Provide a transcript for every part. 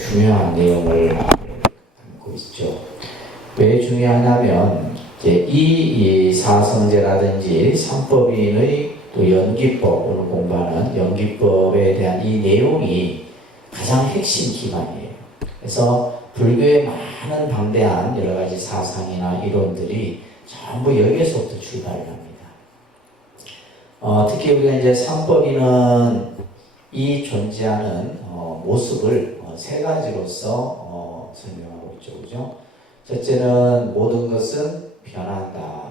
중요한 내용을 담고 있죠. 왜 중요하냐면 이제 이 사성제라든지 삼법인의 또 연기법, 오늘 공부하는 연기법에 대한 이 내용이 가장 핵심 기반이에요. 그래서 불교의 많은 방대한 여러 가지 사상이나 이론들이 전부 여기에서부터 출발을 합니다. 특히 우리가 이제 삼법인은 이 존재하는 모습을 세 가지로서 설명하고 있죠. 그죠? 첫째는 모든 것은 변한다.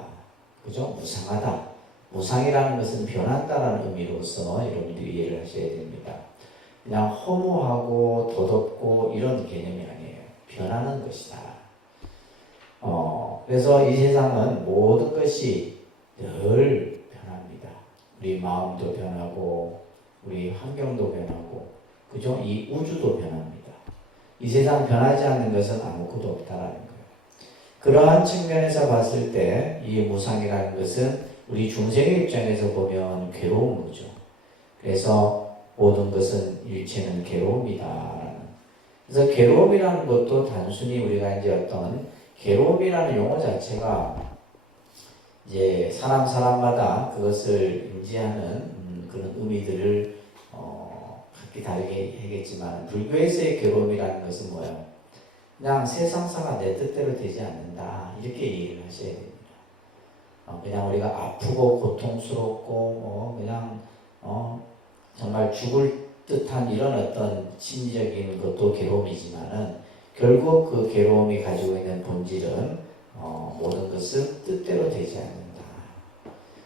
그죠? 무상하다. 무상이라는 것은 변한다라는 의미로서 여러분들이 이해를 하셔야 됩니다. 그냥 허무하고 덧없고 이런 개념이 아니에요. 변하는 것이다. 그래서 이 세상은 모든 것이 늘 변합니다. 우리 마음도 변하고 우리 환경도 변하고 그죠? 이 우주도 변합니다. 이 세상 변하지 않는 것은 아무것도 없다라는 거예요. 그러한 측면에서 봤을 때 이 무상이라는 것은 우리 중생의 입장에서 보면 괴로운 거죠. 그래서 모든 것은 일체는 괴로움이다. 그래서 괴로움이라는 것도 단순히 우리가 이제 어떤 괴로움이라는 용어 자체가 이제 사람마다 그것을 인지하는 그런 의미들을 각기 다르게 하겠지만 불교에서의 괴로움이라는 것은 뭐예요? 그냥 세상사가 내 뜻대로 되지 않는다 이렇게 얘기를 하셔야 됩니다. 그냥 우리가 아프고 고통스럽고 그냥 정말 죽을 듯한 이런 어떤 심리적인 것도 괴로움이지만은 결국 그 괴로움이 가지고 있는 본질은 모든 것은 뜻대로 되지 않는다.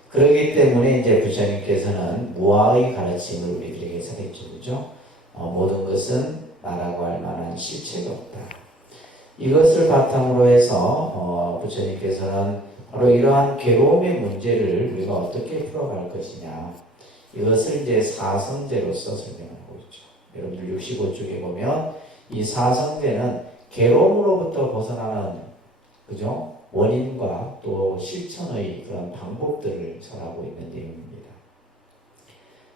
그렇기 때문에 이제 부처님께서는 무아의 가르침을 우리들에게 하셨죠. 그죠? 모든 것은 나라고 할 만한 실체가 없다. 이것을 바탕으로 해서 부처님께서는 바로 이러한 괴로움의 문제를 우리가 어떻게 풀어갈 것이냐 이것을 이제 사성제로서 설명하고 있죠. 여러분들 65쪽에 보면 이 사성제는 괴로움으로부터 벗어나는 그죠? 원인과 또 실천의 그런 방법들을 설하고 있는 내용입니다.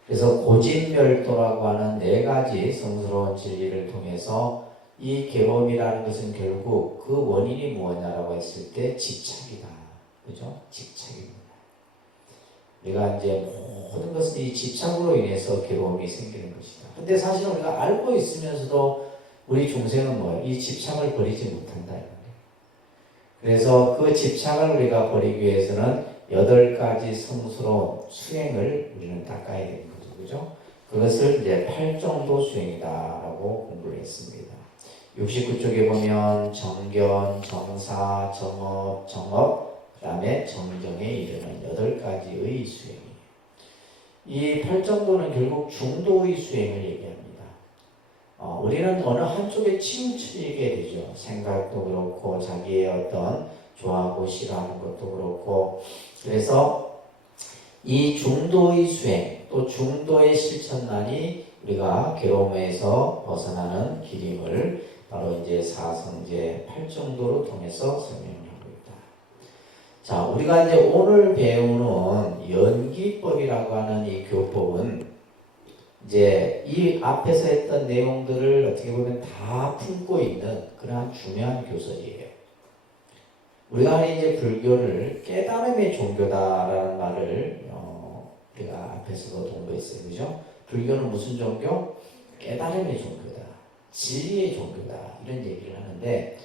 그래서 고진멸도라고 하는 네 가지 성스러운 진리를 통해서 이 괴로움이라는 것은 결국 그 원인이 무엇이냐라고 했을 때 집착이다. 그죠? 집착입니다. 우리가 이제 모든 것은 이 집착으로 인해서 괴로움이 생기는 것이다. 근데 사실은 우리가 알고 있으면서도 우리 중생은 뭐예요? 이 집착을 버리지 못한다. 그래서 그 집착을 우리가 버리기 위해서는 8가지 성스러운 수행을 우리는 닦아야 되는 거죠. 그죠? 그것을 이제 8정도 수행이다라고 공부를 했습니다. 69쪽에 보면 정견, 정사, 정업, 그 다음에 정정에 이르는 8가지의 수행이에요. 이 8정도는 결국 중도의 수행을 얘기합니다. 우리는 어느 한쪽에 치우치게 되죠. 생각도 그렇고 자기의 어떤 좋아하고 싫어하는 것도 그렇고 그래서 이 중도의 수행 또 중도의 실천만이 우리가 괴로움에서 벗어나는 길임을 바로 이제 사성제 8정도로 통해서 설명하고 있다. 자, 우리가 이제 오늘 배우는 연기법이라고 하는 이 교법은 이제 이 앞에서 했던 내용들을 어떻게 보면 다 품고 있는 그러한 중요한 교설이에요. 우리가 이제 불교를 깨달음의 종교다라는 말을 우리가 앞에서도 공부했어요. 그죠? 불교는 무슨 종교? 깨달음의 종교다. 진리의 종교다. 이런 얘기를 하는데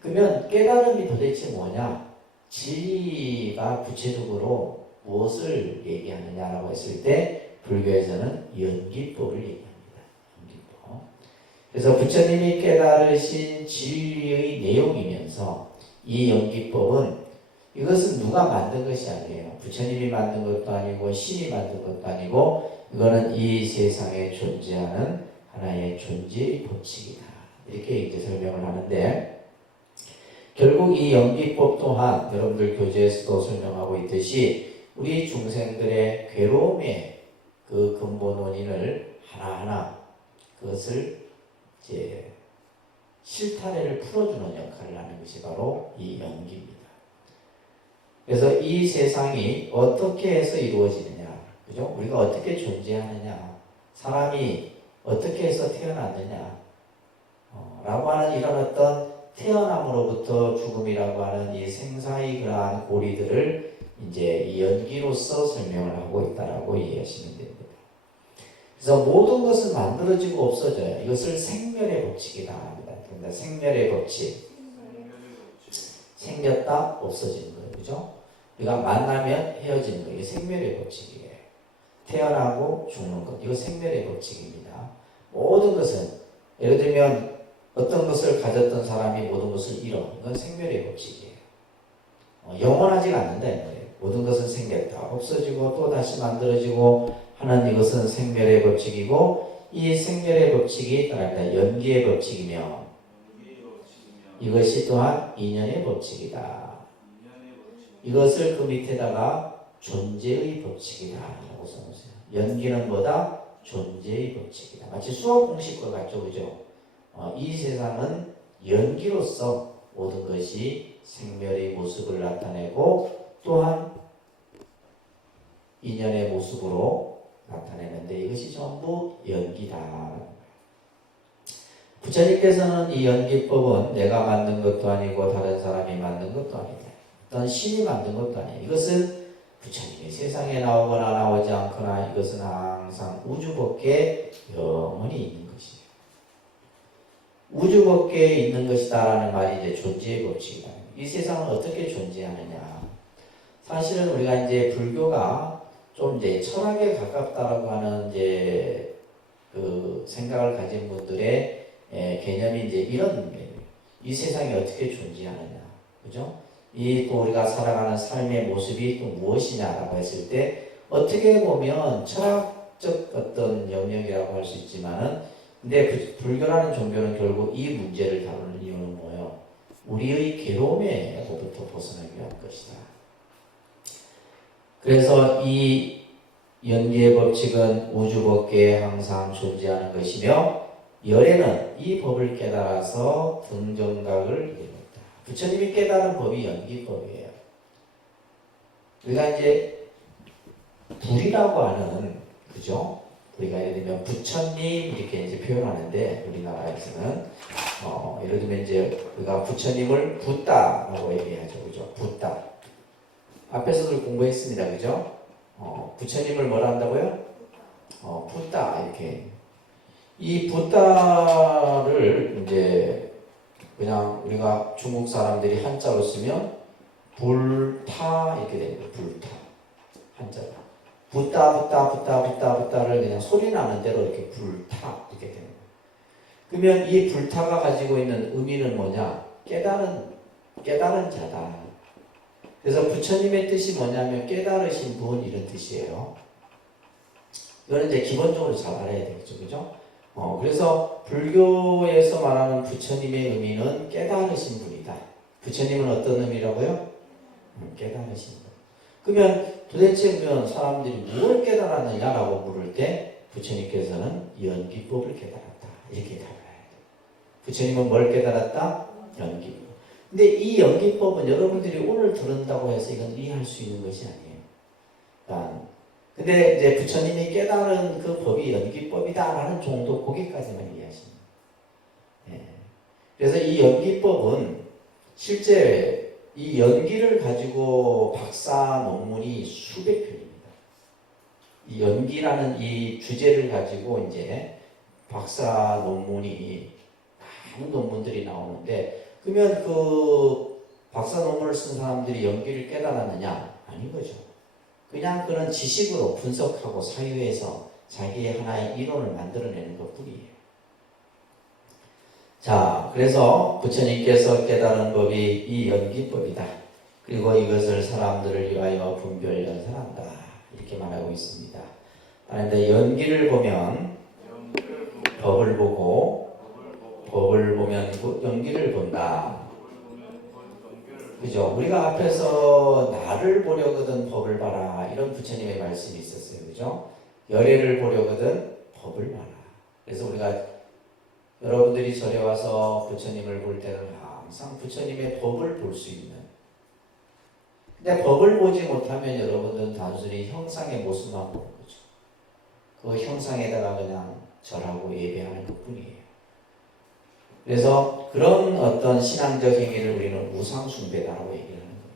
그러면 깨달음이 도대체 뭐냐? 진리가 구체적으로 무엇을 얘기하느냐라고 했을 때 불교에서는 연기법을 얘기합니다. 연기법. 그래서 부처님이 깨달으신 진리의 내용이면서 이 연기법은 이것은 누가 만든 것이 아니에요. 부처님이 만든 것도 아니고 신이 만든 것도 아니고 이거는 이 세상에 존재하는 하나의 존재의 법칙이다. 이렇게 이제 설명을 하는데 결국 이 연기법 또한 여러분들 교재에서도 설명하고 있듯이 우리 중생들의 괴로움의 그 근본 원인을 하나하나 그것을 이제 실타래를 풀어주는 역할을 하는 것이 바로 이 연기입니다. 그래서 이 세상이 어떻게 해서 이루어지느냐, 그죠? 우리가 어떻게 존재하느냐, 사람이 어떻게 해서 태어났느냐, 라고 하는 이런 어떤 태어남으로부터 죽음이라고 하는 이 생사의 그러한 고리들을 이제 이 연기로서 설명을 하고 있다라고 이해하시면 됩니다. 그래서 모든 것은 만들어지고 없어져요. 이것을 생멸의 법칙이다 합니다. 그러니까 생멸의 법칙. 생겼다 없어지는 거예요. 그죠? 우리가 만나면 헤어지는 거예요. 이게 생멸의 법칙이에요. 태어나고 죽는 것. 이거 생멸의 법칙입니다. 모든 것은 예를 들면 어떤 것을 가졌던 사람이 모든 것을 잃어. 이건 생멸의 법칙이에요. 영원하지가 않는다 이 말이에요. 모든 것은 생겼다 없어지고 또 다시 만들어지고 하는 이것은 생멸의 법칙이고 이 생멸의 법칙이 따라다 연기의 법칙이며 이것이 또한 인연의 법칙이다. 이것을 그 밑에다가 존재의 법칙이다 라고 써놓으세요. 연기는 뭐다? 존재의 법칙이다. 마치 수학 공식과 같죠. 그죠? 이 세상은 연기로서 모든 것이 생멸의 모습을 나타내고 또한 인연의 모습으로 나타내는데 이것이 전부 연기다. 부처님께서는 이 연기법은 내가 만든 것도 아니고 다른 사람이 만든 것도 아니다. 어떤 신이 만든 것도 아니에요. 이것은 부처님이 세상에 나오거나 나오지 않거나 이것은 항상 우주 밖에 영원히 있는 것이에요. 우주 밖에 있는 것이다라는 말이 이제 존재의 법칙이다. 이 세상은 어떻게 존재하느냐? 사실은 우리가 이제 불교가 좀 이제 철학에 가깝다라고 하는 이제 그 생각을 가진 분들의 개념이 이제 이런 거예요. 이 세상이 어떻게 존재하느냐, 그죠? 이 또 우리가 살아가는 삶의 모습이 또 무엇이냐라고 했을 때 어떻게 보면 철학적 어떤 영역이라고 할 수 있지만은 근데 불교라는 종교는 결국 이 문제를 다루는 이유는 뭐예요? 우리의 괴로움에로부터 벗어나기 위한 것이다. 그래서 이 연기의 법칙은 우주 밖에 항상 존재하는 것이며 열애는 이 법을 깨달아서 등정각을 이룹니다. 부처님이 깨달은 법이 연기법이에요. 우리가 이제 불이라고 하는 그죠? 우리가 예를 들면 부처님 이렇게 이제 표현하는데 우리나라에서는 예를 들면 이제 우리가 부처님을 붓다라고 얘기하죠, 그죠? 붓다. 앞에서도 공부했습니다, 그죠? 부처님을 뭐라 한다고요? 붓다 이렇게. 이 붓다를 이제 그냥 우리가 중국 사람들이 한자로 쓰면 불타 이렇게 됩니다. 불타 한자로. 붓다를 그냥 소리 나는 대로 이렇게 불타 이렇게 됩니다. 그러면 이 불타가 가지고 있는 의미는 뭐냐? 깨달은 자다. 그래서 부처님의 뜻이 뭐냐면 깨달으신 분 이런 뜻이에요. 이거는 이제 기본적으로 잘 알아야 되겠죠, 그죠? 그래서 불교에서 말하는 부처님의 의미는 깨달으신 분이다. 부처님은 어떤 의미라고요? 깨달으신 분. 그러면 도대체 그러면 사람들이 무엇을 깨달았느냐라고 물을 때 부처님께서는 연기법을 깨달았다. 이렇게 답을 해야 돼요. 부처님은 뭘 깨달았다? 연기법. 근데 이 연기법은 여러분들이 오늘 들은다고 해서 이건 이해할 수 있는 것이 아니에요. 근데 이제 부처님이 깨달은 그 법이 연기법이다라는 정도 거기까지만 이해하십니다. 그래서 이 연기법은 실제 이 연기를 가지고 박사 논문이 수백 편입니다. 이 연기라는 이 주제를 가지고 이제 박사 논문이 많은 논문들이 나오는데 그러면 그 박사 논문을 쓴 사람들이 연기를 깨달았느냐? 아닌 거죠. 그냥 그런 지식으로 분석하고 사유에서 자기의 하나의 이론을 만들어내는 것 뿐이에요. 자, 그래서 부처님께서 깨달은 법이 이 연기법이다. 그리고 이것을 사람들을 위하여 분별 연설한다. 이렇게 말하고 있습니다. 그런데 연기를 보면 법을 보고 법을 보면 연기를 본다. 그죠? 우리가 앞에서 나를 보려거든 법을 봐라 이런 부처님의 말씀이 있었어요. 그죠? 열애를 보려거든 법을 봐라. 그래서 우리가 여러분들이 절에 와서 부처님을 볼 때는 항상 부처님의 법을 볼 수 있는. 근데 법을 보지 못하면 여러분들은 단순히 형상의 모습만 보는 거죠. 그 형상에다가 그냥 절하고 예배하는 것 뿐이에요. 그래서 그런 어떤 신앙적 행위를 우리는 우상숭배다라고 얘기를 하는 거예요.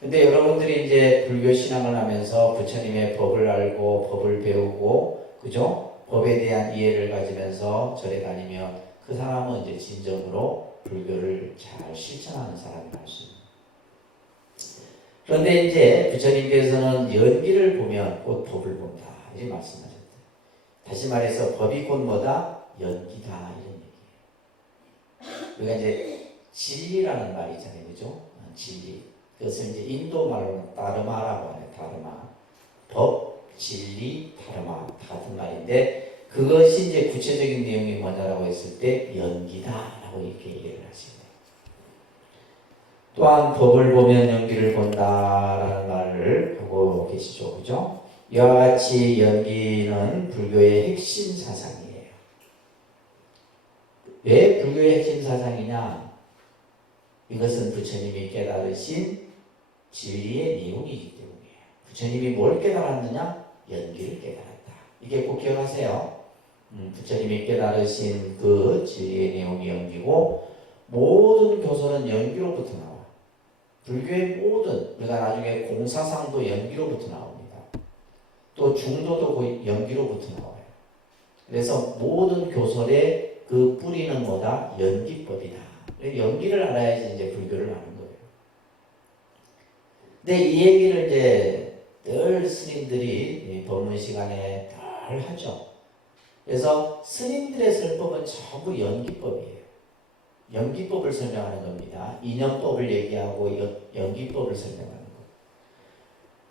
근데 여러분들이 이제 불교 신앙을 하면서 부처님의 법을 알고 법을 배우고, 그죠? 법에 대한 이해를 가지면서 절에 다니면 그 사람은 이제 진정으로 불교를 잘 실천하는 사람이 될 수 있습니다. 그런데 이제 부처님께서는 연기를 보면 곧 법을 본다 이렇게 말씀하셨대요. 다시 말해서 법이 곧 뭐다? 연기다 이런 얘기예요. 우리가 이제 진리라는 말이 있잖아요, 그죠? 진리. 그것을 이제 인도 말로는 다르마라고 하네요. 다르마. 법, 진리, 다르마 같은 말인데 그것이 이제 구체적인 내용이 뭐냐라고 했을 때 연기다라고 이렇게 얘기를 하시네요. 또한 법을 보면 연기를 본다라는 말을 하고 계시죠, 그죠? 이와 같이 연기는 불교의 핵심 사상이에요. 왜 불교의 핵심 사상이냐? 이것은 부처님이 깨달으신 진리의 내용이기 때문이에요. 부처님이 뭘 깨달았느냐? 연기를 깨달았다. 이게 꼭 기억하세요. 부처님이 깨달으신 그 진리의 내용이 연기고 모든 교설은 연기로부터 나와. 불교의 모든, 우리가 나중에 공사상도 연기로부터 나옵니다. 또 중도도 거의 연기로부터 나와요. 그래서 모든 교설의 그 뿌리는 뭐다? 연기법이다. 연기를 알아야지 이제 불교를 아는 거예요. 근데 이 얘기를 이제 늘 스님들이 법문 시간에 늘 하죠. 그래서 스님들의 설법은 전부 연기법이에요. 연기법을 설명하는 겁니다. 인연법을 얘기하고 연기법을 설명하는 것.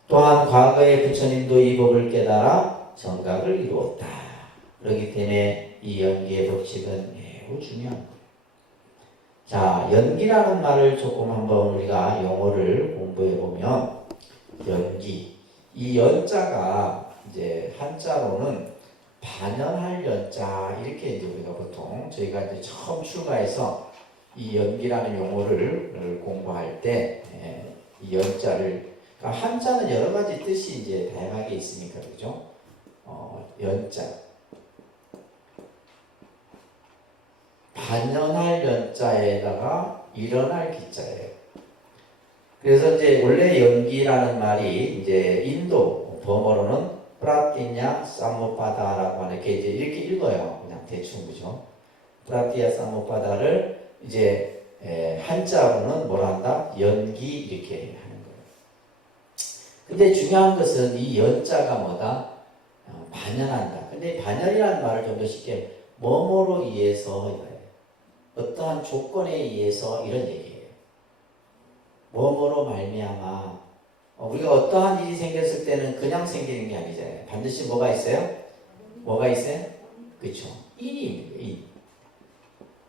또한 과거의 부처님도 이 법을 깨달아 정각을 이루었다. 그렇기 때문에 이 연기의 법칙은 매우 중요한 거예요. 자, 연기라는 말을 조금 한번 우리가 용어를 공부해 보면 연기. 이 연자가 이제 한자로는 반연할 연자 이렇게 이제 우리가 보통 저희가 이제 처음 출가해서 이 연기라는 용어를 공부할 때 이 연자를 그러니까 한자는 여러 가지 뜻이 이제 다양하게 있으니까 그죠? 연자 반연할 연자에다가 일어날 기자예요. 그래서 이제 원래 연기라는 말이 이제 인도 범어로는 프라티냐 사모파다라고 하는 게 이제 이렇게 읽어요. 그냥 대충 그죠? 프라티아 사모파다를 이제 한자로는 뭐라 한다? 연기 이렇게 하는 거예요. 근데 중요한 것은 이 연자가 뭐다? 반연한다. 근데 반연이라는 말을 좀 더 쉽게 뭐뭐로 의해서 어떠한 조건에 의해서 이런 얘기예요. 뭐뭐로 말미암아 우리가 어떠한 일이 생겼을 때는 그냥 생기는 게 아니잖아요. 반드시 뭐가 있어요? 뭐가 있어요? 그렇죠. 인입니다. 인.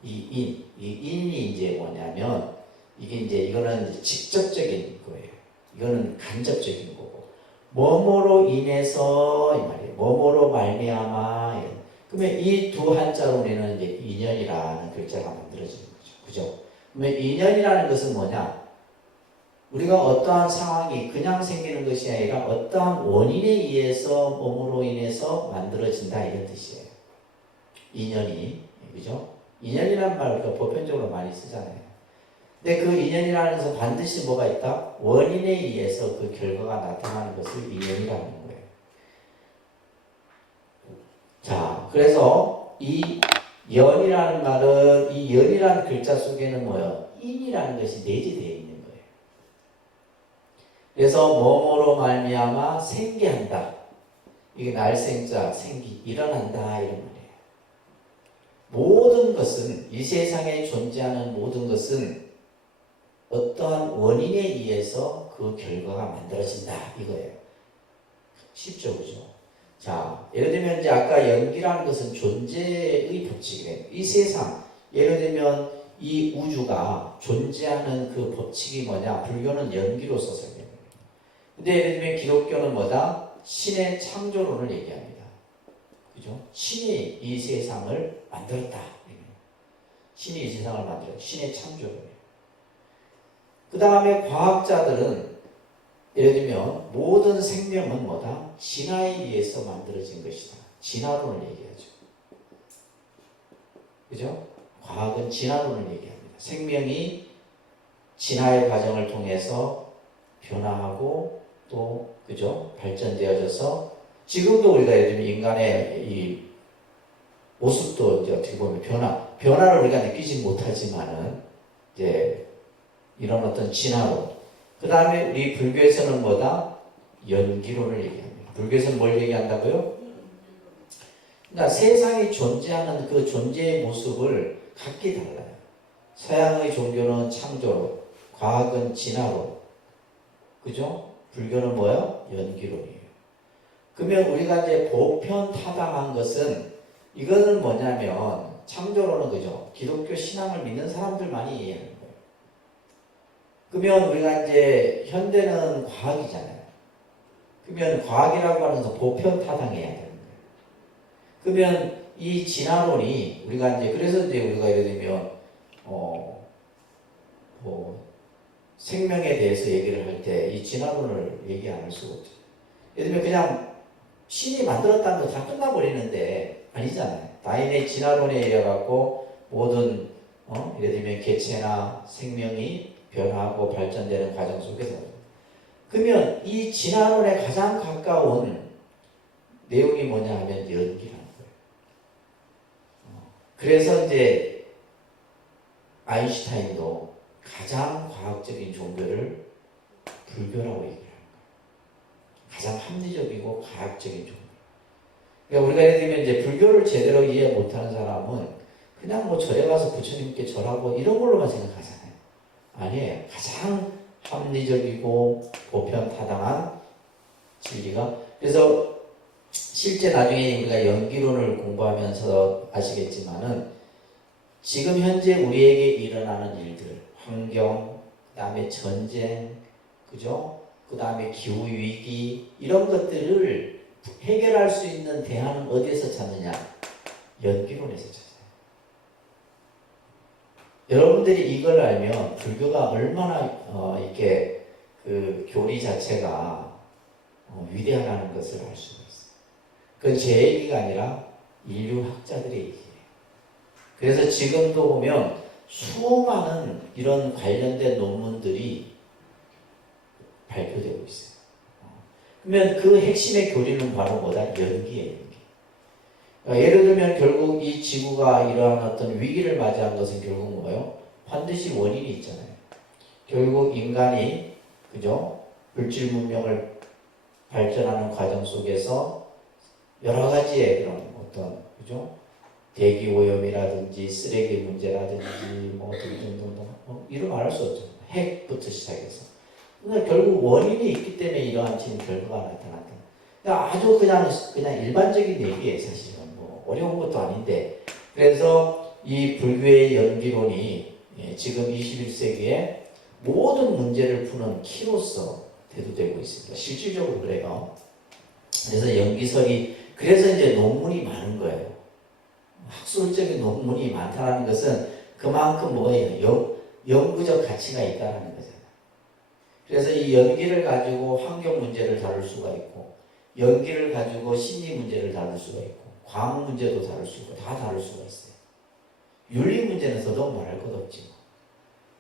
이 인이 이제 뭐냐면 이게 이제 이거는 이제 직접적인 거예요. 이거는 간접적인 거고. 뭐뭐로 인해서 이 말이에요. 뭐뭐로 말미암아. 그러면 이 두 한자로 우리는 이제 인연이라는 글자가 만들어지는 거죠. 그죠? 그러면 인연이라는 것은 뭐냐? 우리가 어떠한 상황이 그냥 생기는 것이 아니라 어떠한 원인에 의해서 몸으로 인해서 만들어진다 이런 뜻이에요. 인연이 그죠? 인연이라는 말을 우리가 보편적으로 많이 쓰잖아요. 근데 그 인연이라는 것은 반드시 뭐가 있다? 원인에 의해서 그 결과가 나타나는 것을 인연이라는 거예요. 자, 그래서 이 연이라는 말은 이 연이라는 글자 속에는 뭐예요? 인이라는 것이 내재되어 있는 거예요. 그래서 뭐뭐로 말미암아 생기한다. 이게 날생자, 생기, 일어난다 이런 말이에요. 모든 것은 이 세상에 존재하는 모든 것은 어떠한 원인에 의해서 그 결과가 만들어진다 이거예요. 쉽죠, 그죠? 자, 예를 들면 이제 아까 연기라는 것은 존재의 법칙이에요. 이 세상, 예를 들면 이 우주가 존재하는 그 법칙이 뭐냐? 불교는 연기로서 설명해요. 근데 예를 들면 기독교는 뭐다? 신의 창조론을 얘기합니다. 그죠? 신이 이 세상을 만들었다. 신이 이 세상을 만들었다. 신의 창조론이에요. 그 다음에 과학자들은 예를 들면 모든 생명은 뭐다? 진화에 의해서 만들어진 것이다. 진화론을 얘기하죠. 그죠? 과학은 진화론을 얘기합니다. 생명이 진화의 과정을 통해서 변화하고 또 그죠? 발전되어져서 지금도 우리가 예를 들면 인간의 이 모습도 이제 어떻게 보면 변화를 우리가 느끼지 못하지만은 이제 이런 어떤 진화론. 그 다음에 우리 불교에서는 뭐다? 연기론을 얘기합니다. 불교에서는 뭘 얘기한다고요? 그러니까 세상에 존재하는 그 존재의 모습을 각기 달라요. 서양의 종교는 창조론, 과학은 진화론, 그죠? 불교는 뭐예요? 연기론이에요. 그러면 우리가 이제 보편타당한 것은 이거는 뭐냐면 창조론은 그죠? 기독교 신앙을 믿는 사람들만이 이해하는 거예요. 그러면 우리가 이제 현대는 과학이잖아요. 그러면 과학이라고 하는 것은 보편타당해야 되는 거예요. 그러면 이 진화론이 우리가 이제 그래서 이제 우리가 예를 들면 생명에 대해서 얘기를 할 때 이 진화론을 얘기 안 할 수가 없죠. 예를 들면 그냥 신이 만들었다는 거 다 끝나버리는데 아니잖아요. 다윈의 진화론에 의해 갖고 모든 예를 들면 개체나 생명이 변화하고 발전되는 과정 속에서 그러면 이 진화론에 가장 가까운 내용이 뭐냐 하면 연기라는 거예요. 그래서 이제 아인슈타인도 가장 과학적인 종교를 불교라고 얘기를 합니다. 가장 합리적이고 과학적인 종교. 그러니까 우리가 예를 들면 이제 불교를 제대로 이해 못하는 사람은 그냥 뭐 절에 가서 부처님께 절하고 이런 걸로만 생각하잖아요. 아니에요. 가장 합리적이고 보편타당한 진리가. 그래서 실제 나중에 우리가 연기론을 공부하면서 아시겠지만은 지금 현재 우리에게 일어나는 일들, 환경, 그 다음에 전쟁, 그죠? 그 다음에 기후위기, 이런 것들을 해결할 수 있는 대안은 어디에서 찾느냐? 연기론에서 찾아요. 여러분들이 이걸 알면 불교가 얼마나 이렇게 그 교리 자체가 위대하다는 것을 알 수가 있어요. 그건 제 얘기가 아니라 인류 학자들의 얘기예요. 그래서 지금도 보면 수많은 이런 관련된 논문들이 발표되고 있어요. 그러면 그 핵심의 교리는 바로 뭐다? 연기예요. 연기. 그러니까 예를 들면 결국 이 지구가 이러한 어떤 위기를 맞이한 것은 결국 뭐예요? 반드시 원인이 있잖아요. 결국 인간이 그죠? 물질 문명을 발전하는 과정 속에서 여러 가지의 그런 어떤 그죠? 대기 오염이라든지 쓰레기 문제라든지 뭐 등등등등 이런 말할 수 없죠. 핵부터 시작해서. 그러니까 결국 원인이 있기 때문에 이러한 지금 결과가 나타났다. 그러니까 아주 그냥 일반적인 얘기예요. 사실은 뭐 어려운 것도 아닌데. 그래서 이 불교의 연기론이 지금 21세기에 모든 문제를 푸는 키로서 대두되고 있습니다. 실질적으로 그래요. 그래서 연기설이 그래서 이제 논문이 많은 거예요. 학술적인 논문이 많다는 것은 그만큼 뭐예요? 연구적 가치가 있다는 거잖아요. 그래서 이 연기를 가지고 환경 문제를 다룰 수가 있고, 연기를 가지고 심리 문제를 다룰 수가 있고, 과학 문제도 다룰 수 있고, 다 다룰 수가 있어요. 윤리 문제는 더더욱 말할 것 없지.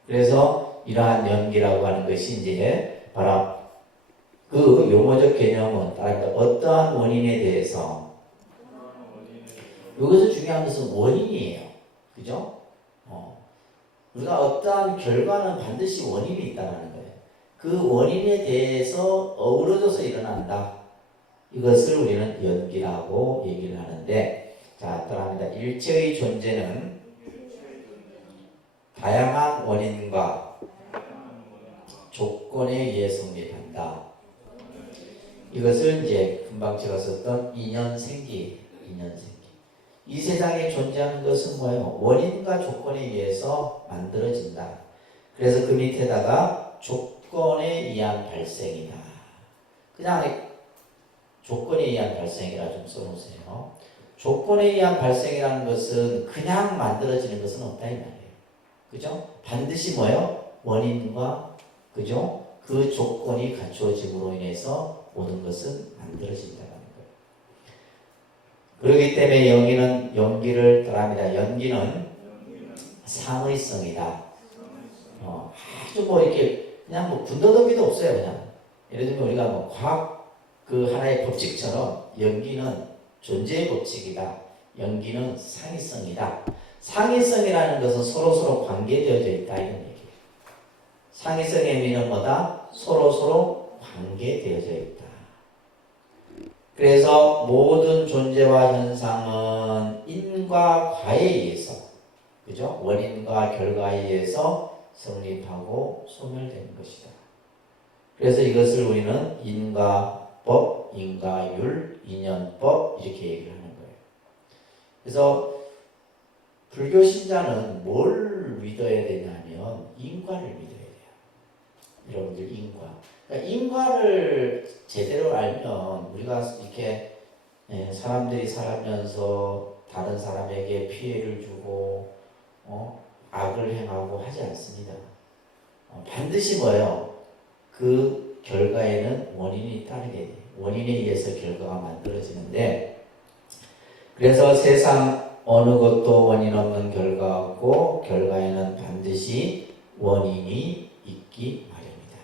그래서 이러한 연기라고 하는 것이 이제 바로 그 용어적 개념은 어떠한 원인에 대해서 여기서 중요한 것은 원인이에요. 그죠? 우리가 어떠한 결과는 반드시 원인이 있다는 거예요. 그 원인에 대해서 어우러져서 일어난다. 이것을 우리는 연기라고 얘기를 하는데, 자, 따라합니다. 일체의 존재는 다양한 원인과 조건에 의해 성립한다. 이것을 이제 금방 제가 썼던 인연생기. 이 세상에 존재하는 것은 뭐예요? 원인과 조건에 의해서 만들어진다. 그래서 그 밑에다가 조건에 의한 발생이다. 그냥 조건에 의한 발생이라 좀 써놓으세요. 조건에 의한 발생이라는 것은 그냥 만들어지는 것은 없다 이 말이에요. 그죠? 반드시 뭐예요? 원인과 그죠? 그 조건이 갖추어짐으로 인해서 모든 것은 만들어진다는 거예요. 그렇기 때문에 연기를 따라합니다. 연기는 상의성이다. 아주 뭐 이렇게 그냥 뭐 군더더기도 없어요. 그냥 예를 들면 우리가 뭐 과학 그 하나의 법칙처럼 연기는 존재의 법칙이다. 연기는 상의성이다. 상의성이라는 것은 서로서로 관계되어져 있다 이런 얘기예요. 상의성의 의미는 뭐다? 서로서로 관계되어져 있다. 그래서 모든 존재와 현상은 인과 과에 의해서, 그죠? 원인과 결과에 의해서 성립하고 소멸되는 것이다. 그래서 이것을 우리는 인과법, 인과율, 인연법 이렇게 얘기를 하는 거예요. 그래서 불교 신자는 뭘 믿어야 되냐면 인과를 믿어야 돼요. 여러분들 인과. 그러니까 인과를 제대로 알면 우리가 이렇게 사람들이 살면서 다른 사람에게 피해를 주고 악을 행하고 하지 않습니다. 반드시 뭐예요? 그 결과에는 원인이 따르게 돼요. 원인에 의해서 결과가 만들어지는데, 그래서 세상 어느 것도 원인 없는 결과고 결과에는 반드시 원인이 있기 마련이다.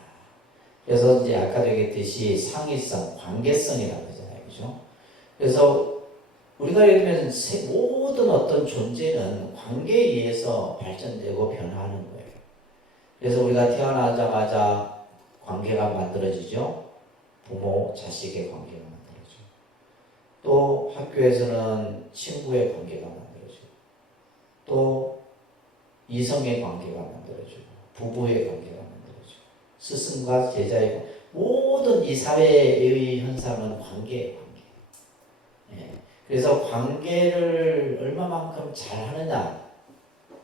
그래서 이제 아까도 얘기했듯이 상의성, 관계성이라고 하잖아요. 그죠? 그래서 우리가 예를 들면 모든 어떤 존재는 관계에 의해서 발전되고 변화하는 거예요. 그래서 우리가 태어나자마자 관계가 만들어지죠. 부모, 자식의 관계가 만들어지고, 또 학교에서는 친구의 관계가 만들어지고, 또 이성의 관계가 만들어지고, 부부의 관계가 만들어지고, 스승과 제자의 관계, 모든 이 사회의 현상은 관계예요. 관계. 예. 그래서 관계를 얼마만큼 잘 하느냐,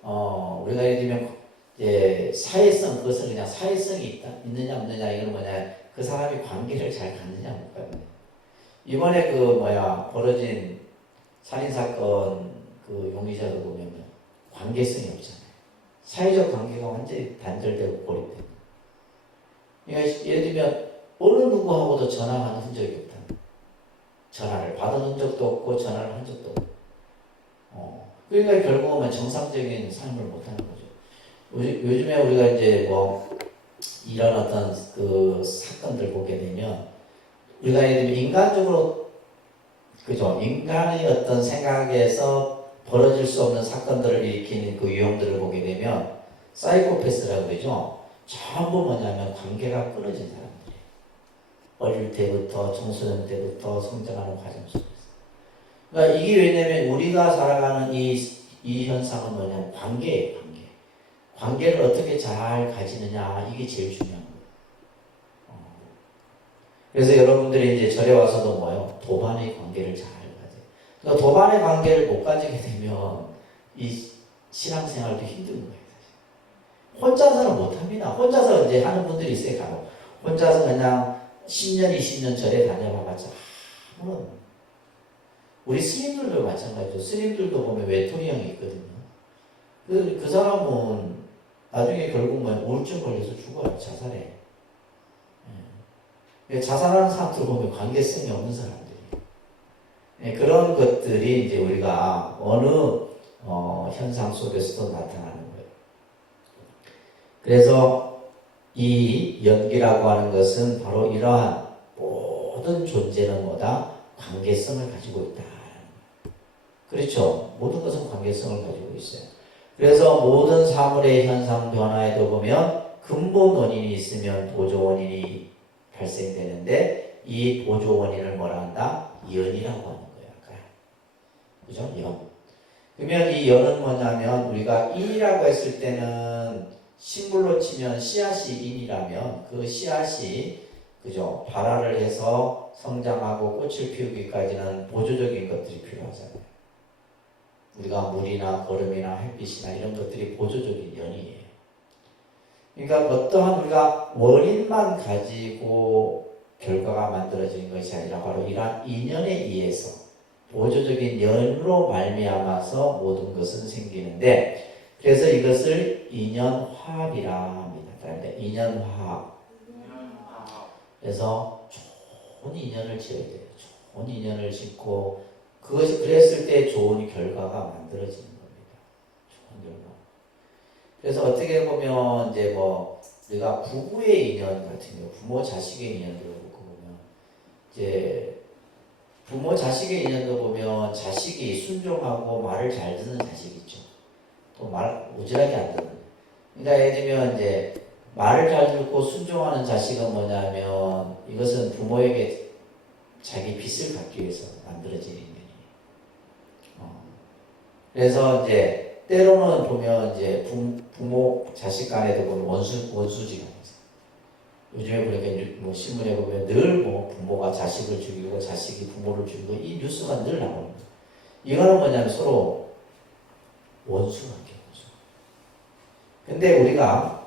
우리가 예를 들면 사회성, 그것은 그냥 사회성이 있느냐 없느냐, 이건 뭐냐, 그 사람이 관계를 잘 갖느냐 못 갖느냐. 이번에 벌어진 살인사건 그 용의자도 보면 관계성이 없잖아요. 사회적 관계가 완전히 단절되고 고립되고. 그러니까 예를 들면 어느 누구하고도 전화하는 흔적이 없다. 전화를 받은 흔적도 없고 전화를 한 적도 없고. 그러니까 결국은 정상적인 삶을 못하는 거죠. 요즘에 우리가 이제 이런 어떤 그 사건들 보게 되면 우리가 예를 들면 인간적으로, 그죠? 인간의 어떤 생각에서 벌어질 수 없는 사건들을 일으키는 그 유형들을 보게 되면 사이코패스라고 그러죠. 전부 뭐냐면 관계가 끊어진 사람들이에요. 어릴 때부터 청소년 때부터 성장하는 과정 속에서. 그러니까 이게 왜냐면 우리가 살아가는 이 현상은 뭐냐면 관계예요. 관계를 어떻게 잘 가지느냐, 이게 제일 중요한 거예요. 그래서 여러분들이 이제 절에 와서도 도반의 관계를 잘 가져요. 그러니까 도반의 관계를 못 가지게 되면 이 신앙생활도 힘든 거예요. 사실. 혼자서는 못합니다. 혼자서 이제 하는 분들이 있어요. 간혹. 혼자서 그냥 10년, 20년 절에 다녀봐봤자 아무런. 우리 스님들도 마찬가지죠. 스님들도 보면 외톨이형이 있거든요. 그 사람은 나중에 결국 우울증 걸려서 죽어요. 자살해. 자살하는 사람들 보면 관계성이 없는 사람들이. 그런 것들이 이제 우리가 어느 현상 속에서도 나타나는 거예요. 그래서 이 연기라고 하는 것은 바로 이러한 모든 존재는 관계성을 가지고 있다. 그렇죠? 모든 것은 관계성을 가지고 있어요. 그래서 모든 사물의 현상 변화에도 보면 근본 원인이 있으면 보조 원인이 발생되는데, 이 보조 원인을 뭐라 한다? 연이라고 하는 거예요. 아까. 그죠? 연. 그러면 이 연은 뭐냐면 우리가 인이라고 했을 때는 식물로 치면 씨앗이 인이라면 그 씨앗이, 그죠? 발화를 해서 성장하고 꽃을 피우기까지는 보조적인 것들이 필요하잖아요. 우리가 물이나 거름이나 햇빛이나 이런 것들이 보조적인 연이에요. 그러니까 어떠한 우리가 원인만 가지고 결과가 만들어지는 것이 아니라 바로 이러한 인연에 의해서 보조적인 연으로 말미암아서 모든 것은 생기는데, 그래서 이것을 인연화합이라 합니다. 그런데 인연화합. 그래서 좋은 인연을 지어야 돼요. 좋은 인연을 짓고 그것이 그랬을 때 좋은 결과가 만들어지는 겁니다. 좋은 결과. 그래서 어떻게 보면 이제 뭐 우리가 부부의 인연 같은 경우, 부모 자식의 인연도 그렇고 보면 이제 부모 자식의 인연도 보면 자식이 순종하고 말을 잘 듣는 자식이 있죠. 또 말 무지하게 안 듣는. 그러니까 예를 들면 이제 말을 잘 듣고 순종하는 자식은 뭐냐면 이것은 부모에게 자기 빚을 갚기 위해서 만들어진 인연이에요. 그래서 이제 때로는 보면 이제 부모 자식 간에도 보면 원수지간이 있어요. 요즘에 보니까 뭐 신문에 보면 늘 뭐 부모가 자식을 죽이고 자식이 부모를 죽이고 이 뉴스가 늘 나옵니다. 이거는 뭐냐면 서로 원수관계. 근데 우리가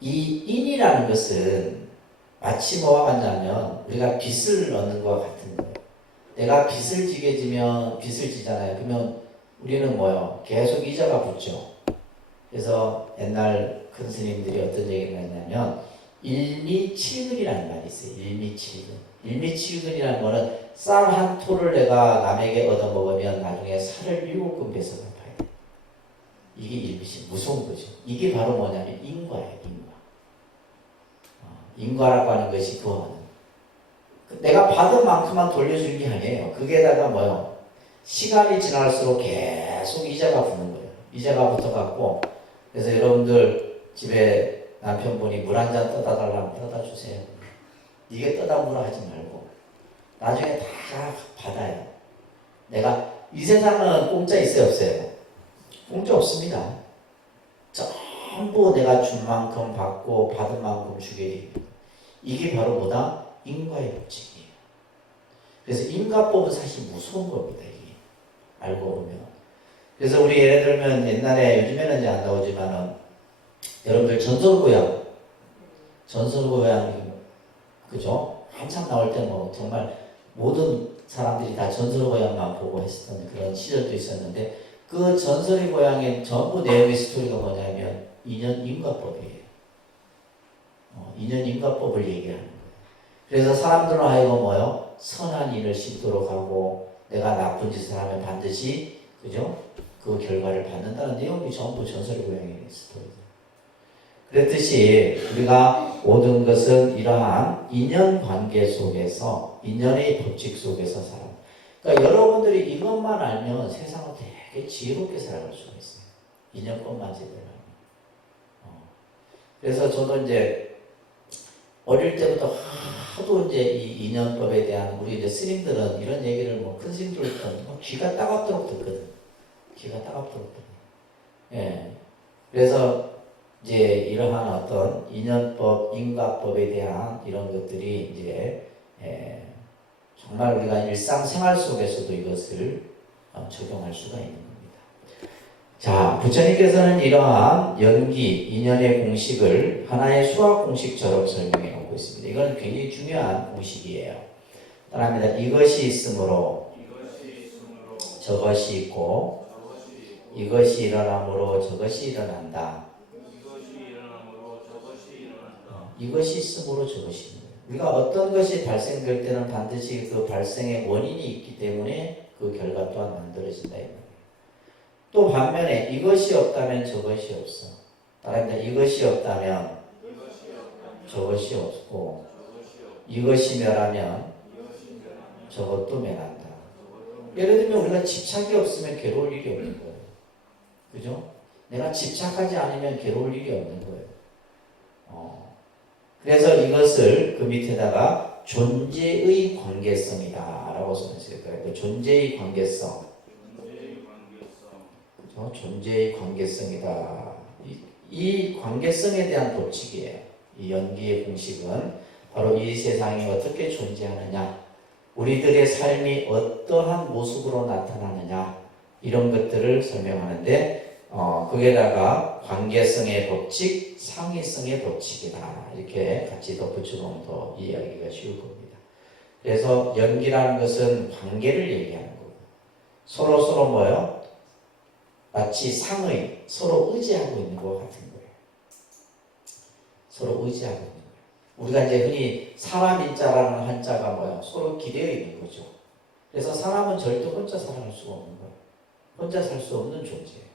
이 인이라는 것은 마치 뭐와 같냐면 우리가 빚을 얻는 것과 같은 거예요. 내가 빚을 지게 지면 빚을 지잖아요. 그러면 우리는 뭐요? 계속 이자가 붙죠. 그래서 옛날 큰 스님들이 어떤 얘기를 했냐면 일미칠근이라는 말이 있어요. 일미칠근. 일미칠근이라는 거는 쌀 한 토를 내가 남에게 얻어먹으면 나중에 살을 7근 배서 갚아야 돼. 이게 일미칠, 무서운 거죠. 이게 바로 뭐냐면 인과예요. 인과. 인과라고 하는 것이 그거는 내가 받은 만큼만 돌려주는 게 아니에요. 거기에다가 뭐요? 시간이 지날수록 계속 이자가 붙는 거예요. 이자가 붙어갖고 그래서 여러분들 집에 남편분이 물 한 잔 떠다 달라면 떠다 주세요. 이게 떠다 물어 하지 말고 나중에 다 받아요. 내가 이 세상은 공짜 있어요 없어요? 공짜 없습니다. 전부 내가 준 만큼 받고 받은 만큼 주게 됩니다. 이게 바로 뭐다? 인과의 법칙이에요. 그래서 인과법은 사실 무서운 겁니다. 이게 알고 보면. 그래서 우리 예를 들면 옛날에 요즘에는 이제 안 나오지만은 여러분들 전설고향 그죠? 한참 나올 때 뭐 정말 모든 사람들이 다 전설고향만 보고 했었던 그런 시절도 있었는데 그 전설의 고향의 전부 내용의 스토리가 뭐냐면 인연 인과법이에요. 인연 인과법을 얘기하는 거예요. 그래서 사람들은 하여금 뭐요? 선한 일을 싣도록 하고 내가 나쁜 짓을 하면 반드시 그죠? 그 결과를 받는다는 내용이 전부 전설의 고향의 스토리죠. 그랬듯이 우리가 모든 것은 이러한 인연 관계 속에서 인연의 법칙 속에서 살아. 그러니까 여러분들이 이것만 알면 세상은 되게 지혜롭게 살아갈 수가 있어요. 인연법만 제대로 하면. 그래서 저도 이제 어릴 때부터 하도 이제 이 인연법에 대한 우리 이제 스님들은 이런 얘기를 뭐 큰 스님들은 귀가 따갑도록 듣거든. 귀가 따갑도록 듣거든. 예. 그래서 이제 이러한 어떤 인연법, 인과법에 대한 이런 것들이 이제 정말 우리가 일상생활 속에서도 이것을 적용할 수가 있는 겁니다. 자, 부처님께서는 이러한 연기, 인연의 공식을 하나의 수학 공식처럼 설명해 놓고 있습니다. 이건 굉장히 중요한 공식이에요. 따라합니다. 이것이 있으므로 저것이 있고 이것이 일어나므로 저것이 일어난다. 이것이 있으므로 저것이 있는 거예요. 우리가 어떤 것이 발생될 때는 반드시 그 발생의 원인이 있기 때문에 그 결과 또한 만들어진다. 또 반면에 이것이 없다면 저것이 없어. 따라합니다. 이것이 없다면 저것이 없고 이것이 멸하면 저것도 멸한다. 예를 들면 우리가 집착이 없으면 괴로울 일이 없는 거예요. 그죠? 내가 집착하지 않으면 괴로울 일이 없는 거예요. 그래서 이것을 그 밑에다가 존재의 관계성이다 라고 써있어요. 그 존재의 관계성. 그죠? 존재의 관계성이다. 이 관계성에 대한 법칙이에요. 이 연기의 공식은 바로 이 세상이 어떻게 존재하느냐, 우리들의 삶이 어떠한 모습으로 나타나느냐, 이런 것들을 설명하는데 거기에다가 관계성의 법칙, 상위성의 법칙이다. 이렇게 같이 덧붙여보면 더 이해하기가 쉬울 겁니다. 그래서 연기라는 것은 관계를 얘기하는 거고 서로 뭐예요? 마치 상의, 서로 의지하고 있는 것 같은 거예요. 서로 의지하고 있는 거예요. 우리가 이제 흔히 사람인자라는 한자가 뭐예요? 서로 기대어 있는 거죠. 그래서 사람은 절대 혼자 살아갈 수가 없는 거예요. 혼자 살 수 없는 존재예요.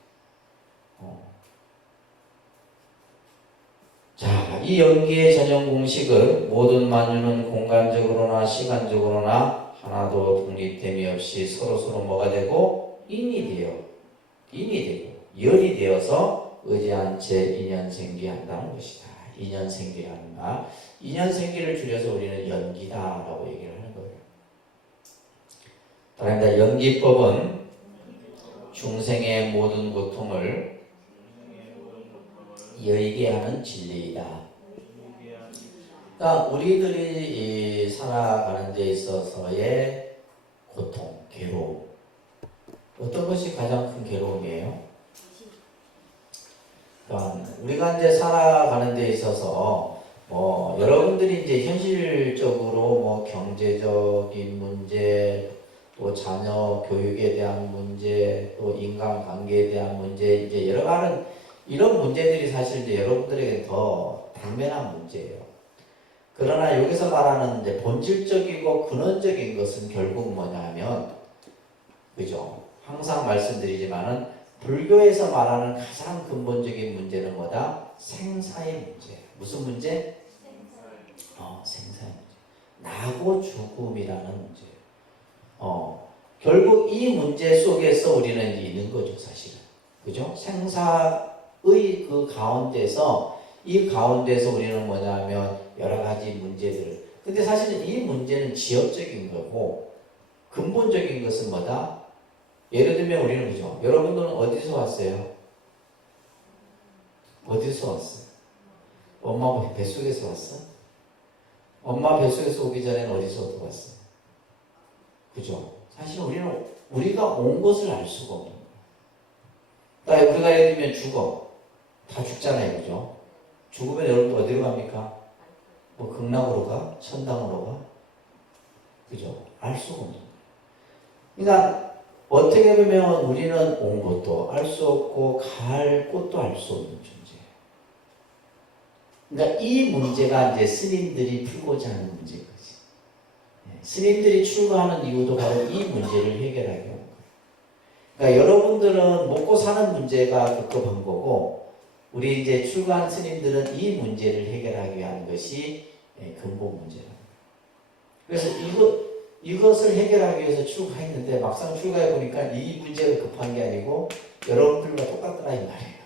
자, 이 연기의 전형 공식을 모든 만유는 공간적으로나 시간적으로나 하나도 독립됨이 없이 서로서로 뭐가 되고 인이 되고 열이 되어서 의지한 채 인연생기한다는 것이다. 인연생기란다. 인연생기를 줄여서 우리는 연기다라고 얘기를 하는 거예요. 따라합니다. 연기법은 중생의 모든 고통을 여의게 하는 진리이다. 그러니까 우리들이 살아가는 데 있어서의 고통, 괴로움. 어떤 것이 가장 큰 괴로움이에요? 그러니까 우리가 이제 살아가는 데 있어서 여러분들이 이제 현실적으로 경제적인 문제, 또 자녀 교육에 대한 문제, 또 인간관계에 대한 문제, 이제 여러 가지 이런 문제들이 사실 이제 여러분들에게 더 당면한 문제예요. 그러나 여기서 말하는 이제 본질적이고 근원적인 것은 결국 뭐냐면, 그죠? 항상 말씀드리지만은 불교에서 말하는 가장 근본적인 문제는 뭐다? 생사의 문제. 무슨 문제? 생사의 문제. 나고 죽음이라는 문제예요. 결국 이 문제 속에서 우리는 있는 거죠, 사실은. 그죠? 생사의 그 가운데서, 이 가운데서 우리는 뭐냐면 여러 가지 문제들. 근데 사실은 이 문제는 지역적인 거고, 근본적인 것은 뭐다? 예를 들면 우리는 그죠? 여러분들은 어디서 왔어요? 어디서 왔어요? 엄마 뱃속에서 왔어? 엄마 뱃속에서 오기 전에는 어디서 왔어? 그죠? 사실 우리가 온 것을 알 수가 없는 거예요. 우리가 예를 들면 죽어. 다 죽잖아요. 그죠? 죽으면 여러분 어디로 갑니까? 극락으로 가? 천당으로 가? 그죠? 알 수가 없는 거예요. 그러니까 어떻게 보면 우리는 온 것도 알 수 없고 갈 곳도 알 수 없는 존재예요. 그러니까 이 문제가 이제 스님들이 풀고자 하는 문제인 거지. 스님들이 출가하는 이유도 바로 이 문제를 해결하기 위한 거예요. 그러니까 여러분들은 먹고 사는 문제가 급급한 거고, 우리 이제 출가한 스님들은 이 문제를 해결하기 위한 것이 근본 문제라는 거예요. 그래서 이것을 해결하기 위해서 출가했는데 막상 출가해 보니까 이 문제가 급한 게 아니고 여러분들과 똑같더라 이 말이에요.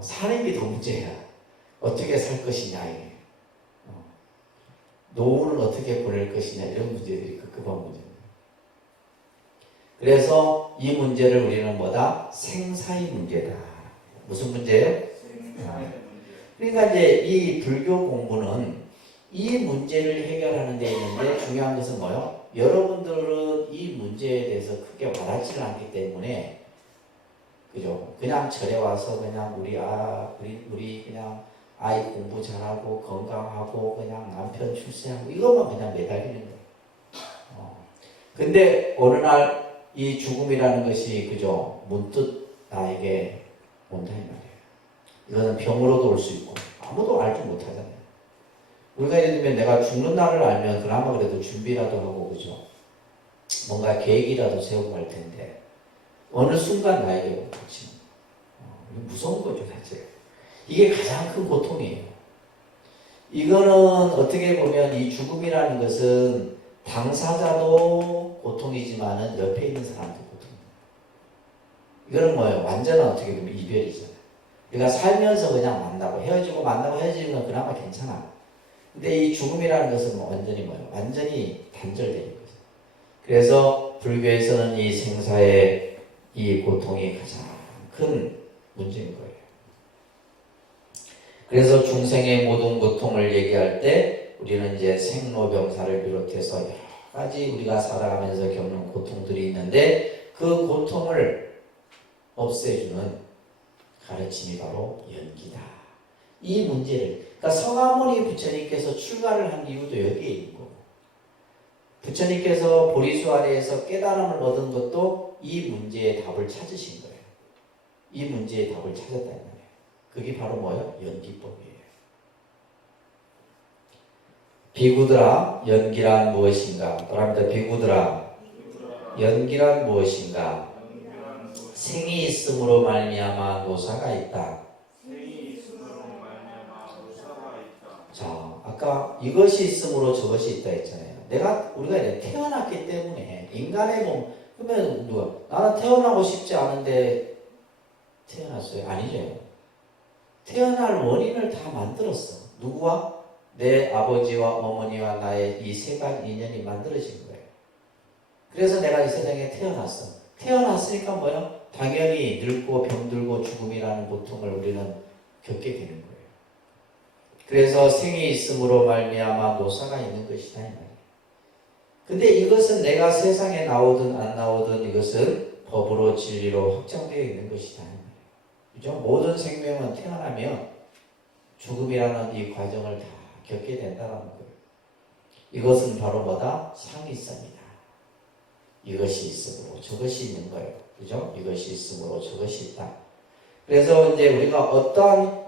사는 게 더 문제야. 어떻게 살 것이냐 이게. 노후는 어떻게 보낼 것이냐 이런 문제들이 급급한 문제입니다. 그래서 이 문제를 우리는 뭐다? 생사의 문제다. 무슨 문제예요? 그러니까 이제 이 불교 공부는 이 문제를 해결하는 데 있는데 중요한 것은 뭐요? 여러분들은 이 문제에 대해서 크게 와닿지는 않기 때문에, 그죠? 그냥 절에 와서 그냥 우리 그냥 아이 공부 잘하고 건강하고 그냥 남편 출세하고 이것만 그냥 매달리는 거예요. 근데 어느 날 이 죽음이라는 것이, 그죠? 문득 나에게 온다 이 말이에요. 이거는 병으로도 올 수 있고 아무도 알지 못하잖아요. 우리가 예를 들면 내가 죽는 날을 알면 그나마 그래도 준비라도 하고, 그죠? 뭔가 계획이라도 세우고 할 텐데 어느 순간 나에게 오지. 무서운 거죠, 사실. 이게 가장 큰 고통이에요. 이거는 어떻게 보면 이 죽음이라는 것은 당사자도 고통이지만은 옆에 있는 사람도 고통입니다. 이거는 뭐예요? 완전한 어떻게 보면 이별이잖아요. 우리가 살면서 그냥 만나고 헤어지는 건 그나마 괜찮아. 근데 이 죽음이라는 것은 완전히 뭐예요? 완전히 단절되는 거죠. 그래서 불교에서는 이 생사의 이 고통이 가장 큰 문제인 거예요. 그래서 중생의 모든 고통을 얘기할 때 우리는 이제 생로병사를 비롯해서 여러 가지 우리가 살아가면서 겪는 고통들이 있는데 그 고통을 없애주는 가르침이 바로 연기다. 이 문제를, 그러니까 성하모니 부처님께서 출가를 한 이유도 여기에 있는 거고, 부처님께서 보리수 아래에서 깨달음을 얻은 것도 이 문제의 답을 찾으신 거예요. 이 문제의 답을 찾았다는 거예요. 그게 바로 뭐예요? 연기법이에요. 비구들아, 연기란 무엇인가? 또합니다. 비구들아, 연기란 무엇인가? 생이 있음으로 말미암아 노사가 있다. 자, 아까 이것이 있음으로 저것이 있다 했잖아요. 우리가 이제 태어났기 때문에 인간의 몸, 그러면 누가 나는 태어나고 싶지 않은데 태어났어요? 아니죠. 태어날 원인을 다 만들었어. 누구와? 내 아버지와 어머니와 나의 이 세 가지 인연이 만들어진 거예요. 그래서 내가 이 세상에 태어났어. 태어났으니까 뭐야? 당연히 늙고 병들고 죽음이라는 고통을 우리는 겪게 되는 거예요. 그래서 생이 있음으로 말미암아 노사가 있는 것이다 이 말이에요. 근데 이것은 내가 세상에 나오든 안 나오든 이것은 법으로 진리로 확정되어 있는 것이다 이 말이에요. 그죠? 모든 생명은 태어나면 죽음이라는 이 과정을 다 겪게 된다는 거예요. 이것은 바로 뭐다? 상이성이다. 이것이 있으므로 저것이 있는 거예요. 그죠? 이것이 있으므로 저것이 있다. 그래서 이제 우리가 어떠한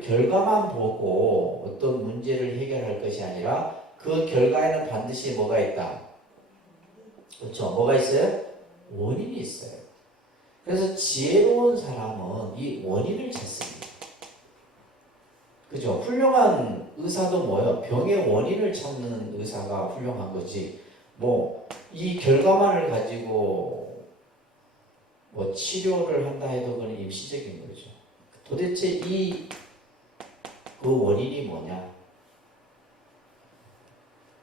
결과만 보고 어떤 문제를 해결할 것이 아니라 그 결과에는 반드시 뭐가 있다? 그렇죠? 뭐가 있어요? 원인이 있어요. 그래서 지혜로운 사람은 이 원인을 찾습니다. 그죠? 훌륭한 의사도 뭐예요? 병의 원인을 찾는 의사가 훌륭한 거지. 이 결과만을 가지고 치료를 한다 해도 그건 임시적인 거죠. 도대체 그 원인이 뭐냐?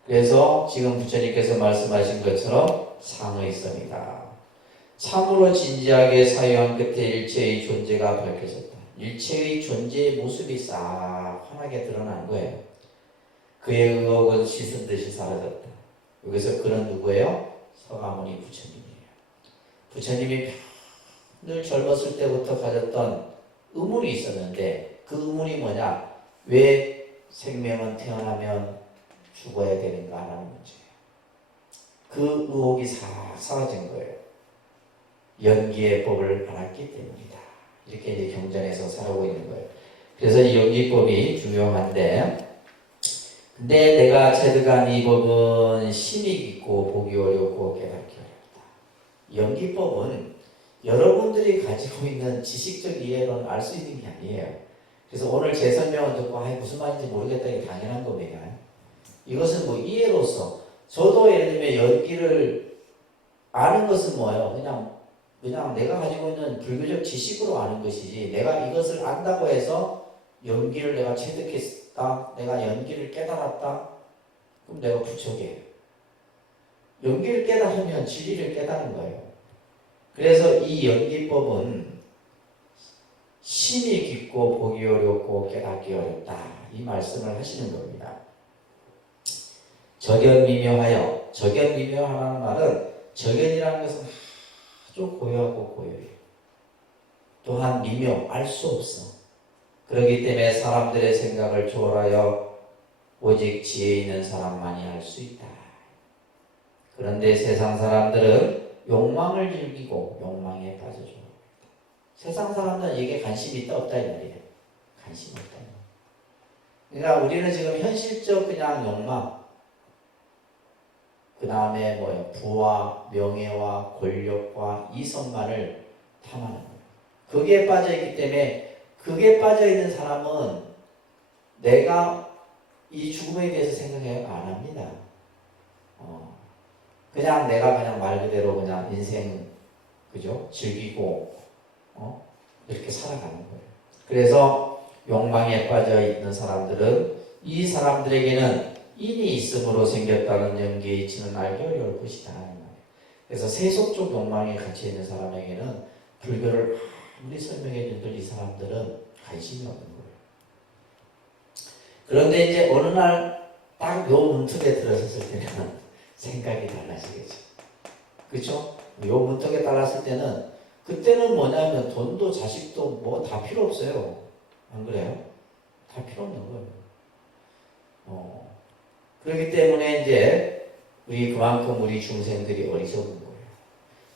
그래서 지금 부처님께서 말씀하신 것처럼 상의성이다. 참으로 진지하게 사유한 끝에 일체의 존재가 밝혀졌다. 일체의 존재의 모습이 싹 환하게 드러난 거예요. 그의 의혹은 씻은 듯이 사라졌다. 여기서 그는 누구예요? 서가모니 부처님이에요. 부처님이 늘 젊었을 때부터 가졌던 의문이 있었는데 그 의문이 뭐냐? 왜 생명은 태어나면 죽어야 되는가라는 문제예요. 그 의혹이 싹 사라진 거예요. 연기의 법을 알았기 때문이다. 이렇게 이제 경전에서 살아오고 있는 거예요. 그래서 이 연기법이 중요한데, 근데 내가 체득한 이 법은 심히 깊고 보기 어렵고 깨닫기 어렵다. 연기법은 여러분들이 가지고 있는 지식적 이해로는 알 수 있는 게 아니에요. 그래서 오늘 제 설명을 듣고 무슨 말인지 모르겠다 이게 당연한 겁니다. 이것은 이해로서 저도 예를 들면 연기를 아는 것은 뭐예요? 그냥 내가 가지고 있는 불교적 지식으로 아는 것이지 내가 이것을 안다고 해서 연기를 내가 체득했다, 내가 연기를 깨달았다, 그럼 내가 부처게요. 연기를 깨달으면 진리를 깨달은 거예요. 그래서 이 연기법은 심히 깊고 보기 어렵고 깨닫기 어렵다. 이 말씀을 하시는 겁니다. 적연미묘하여, 적연미묘하라는 말은 적연이라는 것은 아주 고요하고 고요해요. 또한 미묘, 알 수 없어. 그렇기 때문에 사람들의 생각을 초월하여 오직 지혜 있는 사람만이 알 수 있다. 그런데 세상 사람들은 욕망을 즐기고 욕망에 빠져줘. 세상 사람들은 이게 관심이 있다 없다 이 말이에요. 관심 없다. 그러니까 우리는 지금 현실적 그냥 욕망, 그 다음에 부와 명예와 권력과 이성만을 탐하는 거예요. 거기에 빠져있기 때문에 그게 빠져있는 사람은 내가 이 죽음에 대해서 생각을 안 합니다. 그냥 내가 그냥 말 그대로 그냥 인생 그죠? 즐기고 이렇게 살아가는 거예요. 그래서 욕망에 빠져 있는 사람들은 이 사람들에게는 인이 있음으로 생겼다는 연기에 이치는 알기 어려울 것이다. 그래서 세속적 욕망에 갇혀 있는 사람에게는 불교를 아무리 설명해 준들 이 사람들은 관심이 없는 거예요. 그런데 이제 어느 날 딱 요 문턱에 들어섰을 때는 생각이 달라지겠죠. 그렇죠? 요 문턱에 달랐을 때는 그때는 뭐냐면 돈도 자식도 다 필요 없어요. 안 그래요? 다 필요 없는 거예요. 그렇기 때문에 이제 그만큼 우리 중생들이 어리석은 거예요.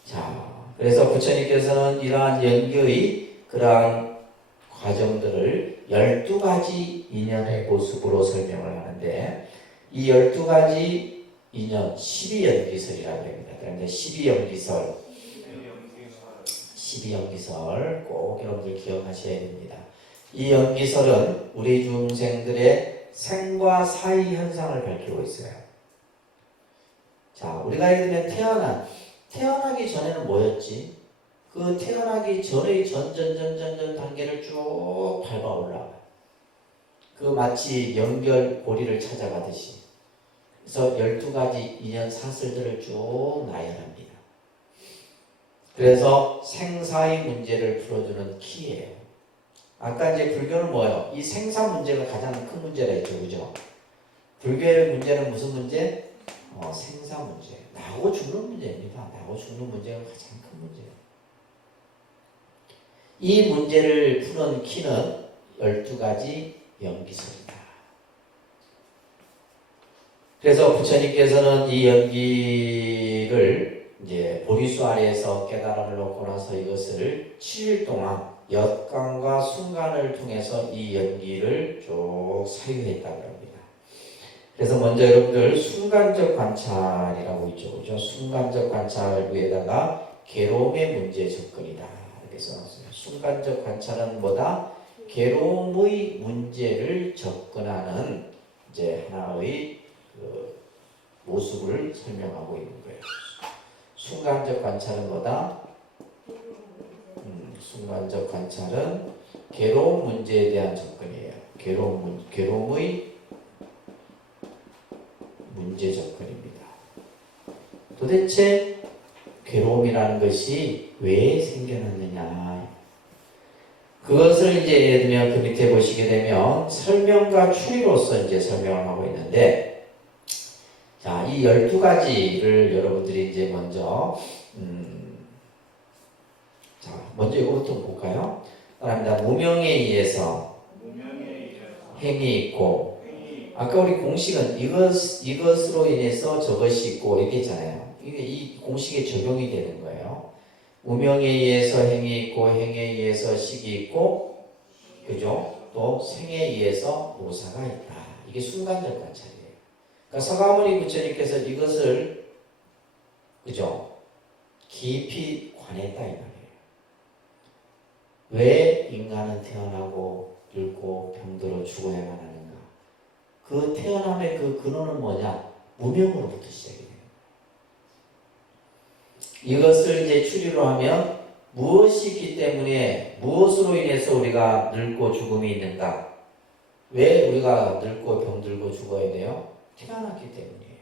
자, 그래서 부처님께서는 이러한 연기의 그러한 과정들을 12가지 인연의 모습으로 설명을 하는데 이 12가지 인연 12연기설이라고 합니다. 그런데 12연기설 12연기설 꼭 여러분들 기억하셔야 됩니다. 이 연기설은 우리 중생들의 생과 사의 현상을 밝히고 있어요. 자, 우리가 예를 들면 태어나기 전에는 뭐였지? 그 태어나기 전의 전 단계를 쭉 밟아 올라가요. 그 마치 연결고리를 찾아가듯이. 그래서 12가지 인연 사슬들을 쭉 나열합니다. 그래서 생사의 문제를 풀어주는 키예요. 아까 이제 불교는 뭐예요? 이 생사 문제가 가장 큰 문제라 했죠. 그죠? 불교의 문제는 무슨 문제? 생사 문제. 나고 죽는 문제입니다. 나고 죽는 문제가 가장 큰 문제예요. 이 문제를 푸는 키는 12가지 연기설이다. 그래서 부처님께서는 이 연기를 이제 보리수 아래에서 깨달음을 얻고 나서 이것을 7일 동안 엿간과 순간을 통해서 이 연기를 쭉 사유했다고 합니다. 그래서 먼저 여러분들 순간적 관찰이라고 있죠. 그죠? 순간적 관찰 위에다가 괴로움의 문제 접근이다. 이렇게 써놨어요. 순간적 관찰은 뭐다? 괴로움의 문제를 접근하는 이제 하나의 그 모습을 설명하고 있는 거예요. 순간적 관찰은 뭐다? 순간적 관찰은 괴로움 문제에 대한 접근이에요. 괴로움의 문제 접근입니다. 도대체 괴로움이라는 것이 왜 생겨났느냐? 그것을 이제 예를 들면 그 밑에 보시게 되면 설명과 추리로서 이제 설명을 하고 있는데, 자, 이 12가지를 여러분들이 이제 먼저 자, 먼저 이거부터 볼까요? 따라합니다. 무명에 의해서 행이 있고, 아까 우리 공식은 이것으로 인해서 저것이 있고 이렇게 했잖아요. 이게 이 공식에 적용이 되는 거예요. 무명에 의해서 행이 있고, 행에 의해서 식이 있고, 그죠? 또 생에 의해서 노사가 있다. 이게 순간적 관찰이에요. 그러니까 서가모니 부처님께서 이것을, 그죠? 깊이 관했다 이 말이에요. 왜 인간은 태어나고 늙고 병들어 죽어야만 하는가? 그 태어남의 그 근원은 뭐냐? 무명으로부터 시작이 돼요. 이것을 이제 추리로 하면 무엇이 있기 때문에, 무엇으로 인해서 우리가 늙고 죽음이 있는가? 왜 우리가 늙고 병들고 죽어야 돼요? 태어났기 때문이에요.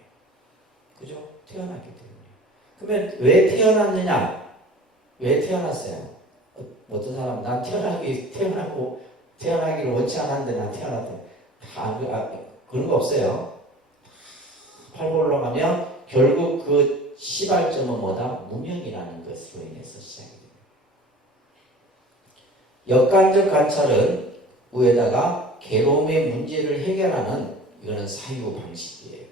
그죠? 태어났기 때문이에요. 그러면 왜 태어났느냐? 왜 태어났어요? 어떤 사람, 난 태어나기를 원치 않았는데 난 태어났다. 그런 거 없어요. 팔고 올라가면 결국 그 시발점은 뭐다? 무명이라는 것으로 인해서 시작이 됩니다. 역관적 관찰은 위에다가 괴로움의 문제를 해결하는 이거는 사유 방식이에요.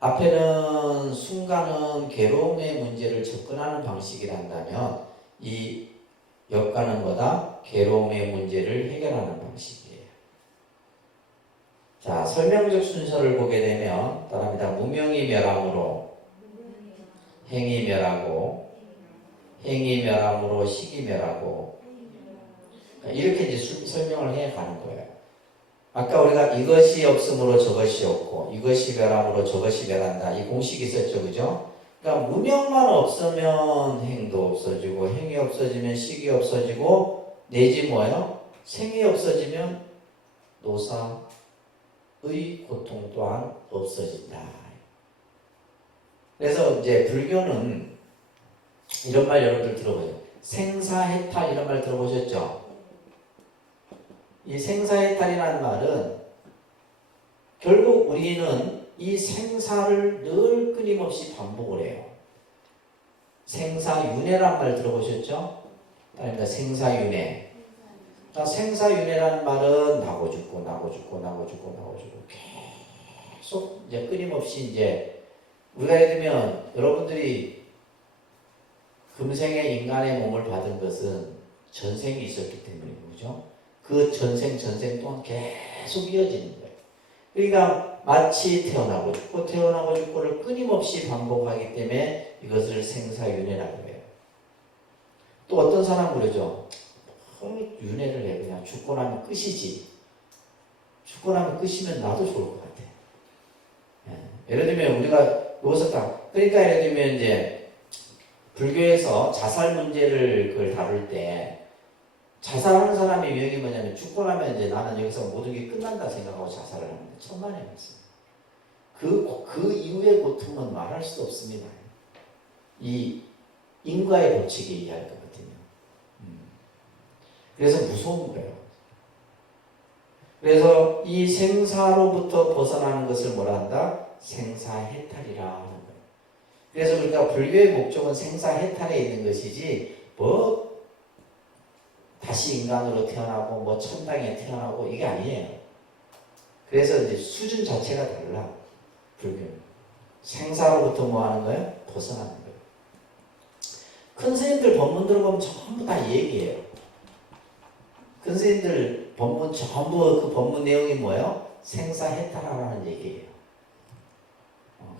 앞에는 순간은 괴로움의 문제를 접근하는 방식이란다면 이 역관은 뭐다? 괴로움의 문제를 해결하는 방식이에요. 자, 설명적 순서를 보게 되면 따라합니다. 무명이 멸함으로 행이 멸하고, 행이 멸함으로 식이 멸하고, 이렇게 이제 설명을 해 가는 거예요. 아까 우리가 이것이 없으므로 저것이 없고, 이것이 멸함으로 저것이 멸한다. 이 공식이 있었죠, 그죠? 그러니까 무명만 없으면 행도 없어지고, 행이 없어지면 식이 없어지고, 내지 뭐예요? 생이 없어지면 노사의 고통 또한 없어진다. 그래서 이제 불교는 이런 말 여러분들 들어보세요. 생사해탈 이런 말 들어보셨죠? 이 생사해탈이라는 말은 결국 우리는 이 생사를 늘 끊임없이 반복을 해요. 생사윤회란 말 들어보셨죠? 아닙니다. 생사윤회. 생사윤회라는 말은 나고 죽고 계속 이제 끊임없이 이제 우리가 예를 들면 여러분들이 금생에 인간의 몸을 받은 것은 전생이 있었기 때문이죠. 그죠? 그 전생 동안 계속 이어지는 거예요. 그러니까 마치 태어나고 죽고를 끊임없이 반복하기 때문에 이것을 생사윤회라고 해요. 또 어떤 사람은 그러죠. 윤회를 해. 그냥 죽고 나면 끝이지. 죽고 나면 끝이면 나도 좋을 것 같아. 예를 들면 우리가 여기서 딱 그러니까 예를 들면 이제 불교에서 자살 문제를 그걸 다룰 때 자살하는 사람의 유형이 뭐냐면 죽고 나면 이제 나는 여기서 모든 게 끝난다 생각하고 자살을 합니다. 천만의 말씀. 그 이후의 고통은 말할 수도 없습니다. 이 인과의 법칙에 의할 것 같으면. 그래서 무서운 거예요. 그래서 이 생사로부터 벗어나는 것을 뭐라 한다? 생사해탈이라 하는 거예요. 그래서 우리가 불교의 목적은 생사해탈에 있는 것이지 뭐 다시 인간으로 태어나고 뭐 천당에 태어나고 이게 아니에요. 그래서 이제 수준 자체가 달라. 불교는 생사로부터 뭐 하는 거예요? 벗어나는 거예요. 큰 스님들 법문 들어보면 전부 다 얘기해요. 큰 스님들 법문 전부 그 법문 내용이 뭐예요? 생사해탈하라는 얘기예요.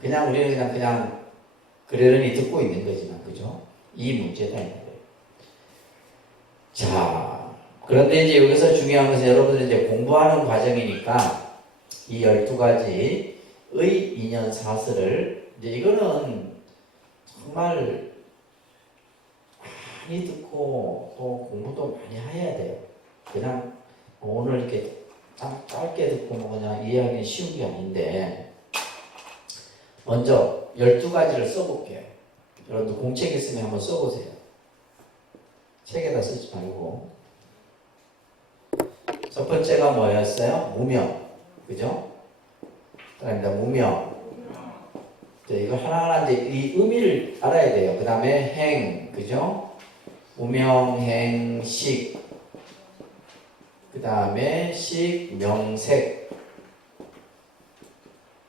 그냥 우리는 그냥 그러려니 듣고 있는 거지만, 그죠? 이 문제가 있는 거예요. 자, 그런데 이제 여기서 중요한 것은 여러분들이 이제 공부하는 과정이니까 이 12가지의 인연 사슬을 이제 이거는 정말 많이 듣고 또 공부도 많이 해야 돼요. 그냥 오늘 이렇게 짧게 듣고 뭐 그냥 이해하기 쉬운 게 아닌데 먼저 12가지를 써볼게요. 여러분들 공책 있으면 한번 써보세요. 책에다 쓰지 말고. 첫 번째가 뭐였어요? 무명. 그죠? 그다음에 무명. 이거 하나하나 이제 이 의미를 알아야 돼요. 그 다음에 행. 그죠? 무명, 행, 식. 그 다음에 식, 명색.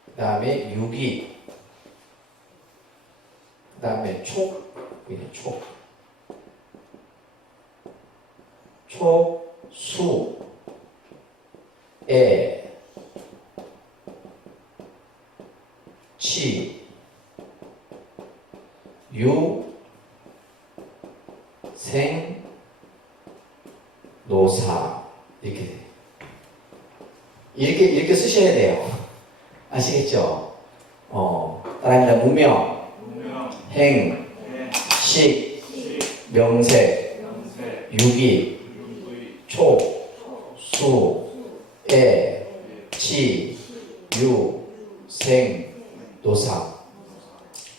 그 다음에 유기. 그 다음에 촉. 촉. 촉, 수, 애, 치, 유, 생, 노사. 이렇게 돼요. 이렇게 쓰셔야 돼요. 아시겠죠? 따라합니다. 무명, 행, 식, 명색, 유기, 촉, 수, 애, 치, 유, 생, 노사.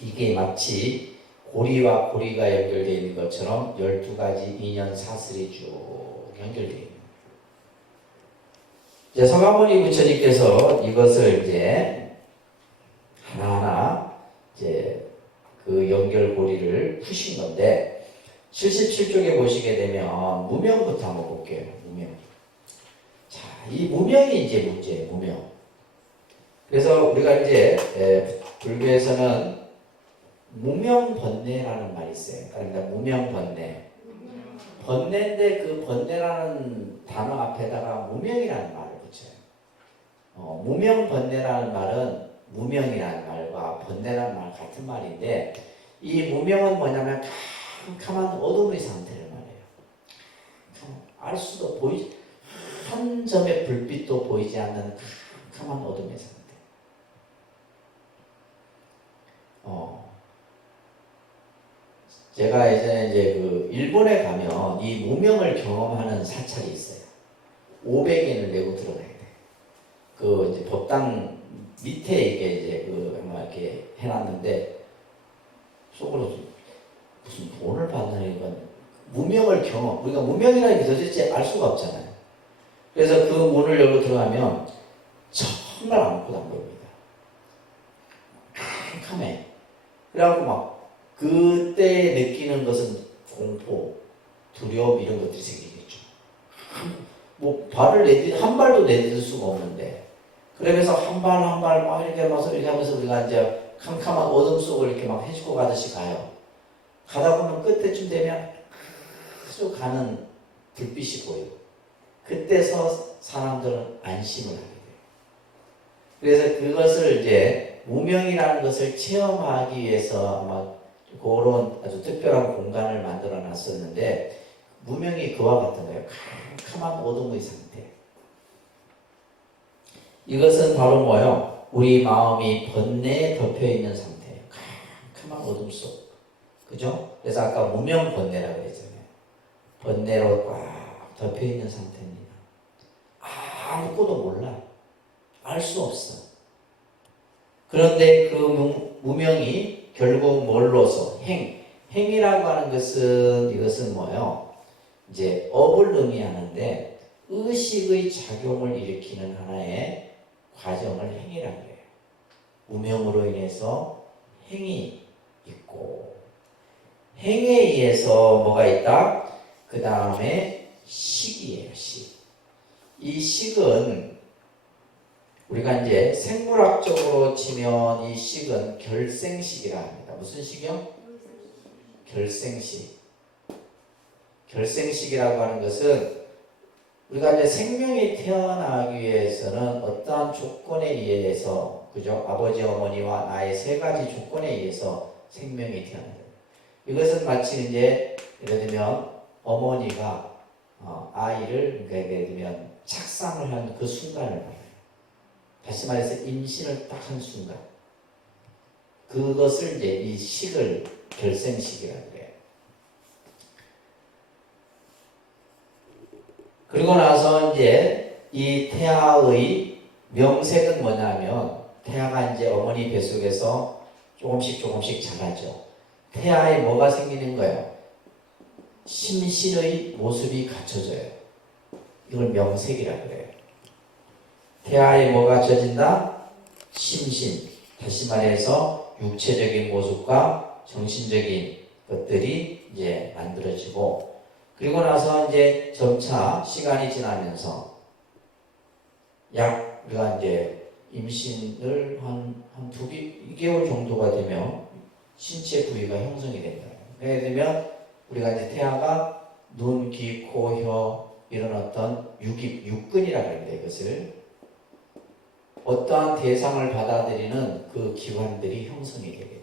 이게 마치 고리와 고리가 연결되어 있는 것처럼 12가지 인연 사슬이 쭉 연결되어 있는 거예요. 이제 서가모니 부처님께서 이것을 이제 하나하나 이제 그 연결고리를 푸신 건데 77쪽에 보시게 되면 무명부터 한번 볼게요. 무명. 자, 이 무명이 이제 문제예요. 무명. 그래서 우리가 이제 불교에서는 무명번뇌라는 말이 있어요. 그러니까 무명번뇌. 번뇌인데 그 번뇌라는 단어 앞에다가 무명이라는 말을 붙여요. 무명번뇌라는 말은 무명이라는 말과 번뇌라는 말 같은 말인데 이 무명은 뭐냐면 캄캄한 어둠의 상태를 말해요. 알 수도 보이지 한 점의 불빛도 보이지 않는 캄캄한 어둠의 상태. 제가 이제 그 일본에 가면 이 무명을 경험하는 사찰이 있어요. 500엔을 내고 들어가야 돼. 그 이제 법당 밑에 이게 아마 이렇게 해놨는데 속으로 무슨 돈을 받는 건 무명을 경험. 우리가 무명이라는 게 도대체 알 수가 없잖아요. 그래서 그 문을 열고 들어가면 정말 아무것도 안 보입니다. 캄캄해. 그래갖고 막 그때 느끼는 것은 공포, 두려움 이런 것들이 생기겠죠. 뭐 한 발도 내딛을 수가 없는데 그러면서 한 발 한 발 막 이렇게 하면서 우리가 이제 캄캄한 어둠 속을 이렇게 막 해주고 가듯이 가요. 가다 보면 끝에쯤 되면 아주 가는 불빛이 보여요. 그때서 사람들은 안심을 하게 돼요. 그래서 그것을 이제 무명이라는 것을 체험하기 위해서 아마 그런 아주 특별한 공간을 만들어 나눴었는데 무명이 그와 같은 거예요. 캄캄한 어둠의 상태. 이것은 바로 뭐요? 우리 마음이 번뇌에 덮여 있는 상태예요. 캄캄한 어둠 속. 그죠? 그래서 아까 무명 번뇌라고 그랬잖아요. 번뇌로 꽉 덮여 있는 상태입니다. 아무것도 몰라. 알 수 없어. 그런데 그 무명이 결국 뭘로서 행이라고 하는 것은 이것은 뭐예요? 이제 업을 의미하는데 의식의 작용을 일으키는 하나의 과정을 행이라고 해요. 무명으로 인해서 행이 있고 행에 의해서 뭐가 있다? 그 다음에 식이에요. 식. 이 식은 우리가 이제 생물학적으로 치면 이 식은 결생식이라 합니다. 무슨 식이요? 결생식. 결생식이라고 하는 것은 우리가 이제 생명이 태어나기 위해서는 어떠한 조건에 의해서, 그죠? 아버지, 어머니와 나의 세 가지 조건에 의해서 생명이 태어나요. 이것은 마치 이제 예를 들면 어머니가 아이를, 그러니까 예를 들면 착상을 하는 그 순간을 말해요. 다시 말해서 임신을 딱 한 순간. 그것을 이제 이 식을 결생식이라고 해요. 그리고 나서 이제 이 태아의 명색은 뭐냐면 태아가 이제 어머니 뱃속에서 조금씩 자라죠. 태아에 뭐가 생기는 거예요? 심신의 모습이 갖춰져요. 이걸 명색이라고 그래요. 태아에 뭐가 갖춰진다? 심신. 다시 말해서 육체적인 모습과 정신적인 것들이 이제 만들어지고, 그리고 나서 이제 점차 시간이 지나면서 약 우리가 이제 임신을 한 2개월 정도가 되면 신체 부위가 형성이 된다. 예를 들면 우리가 이제 태아가 눈, 귀, 코, 혀 이런 어떤 육근이라고 합니다. 이것을 어떠한 대상을 받아들이는 그 기관들이 형성이 되게 돼요.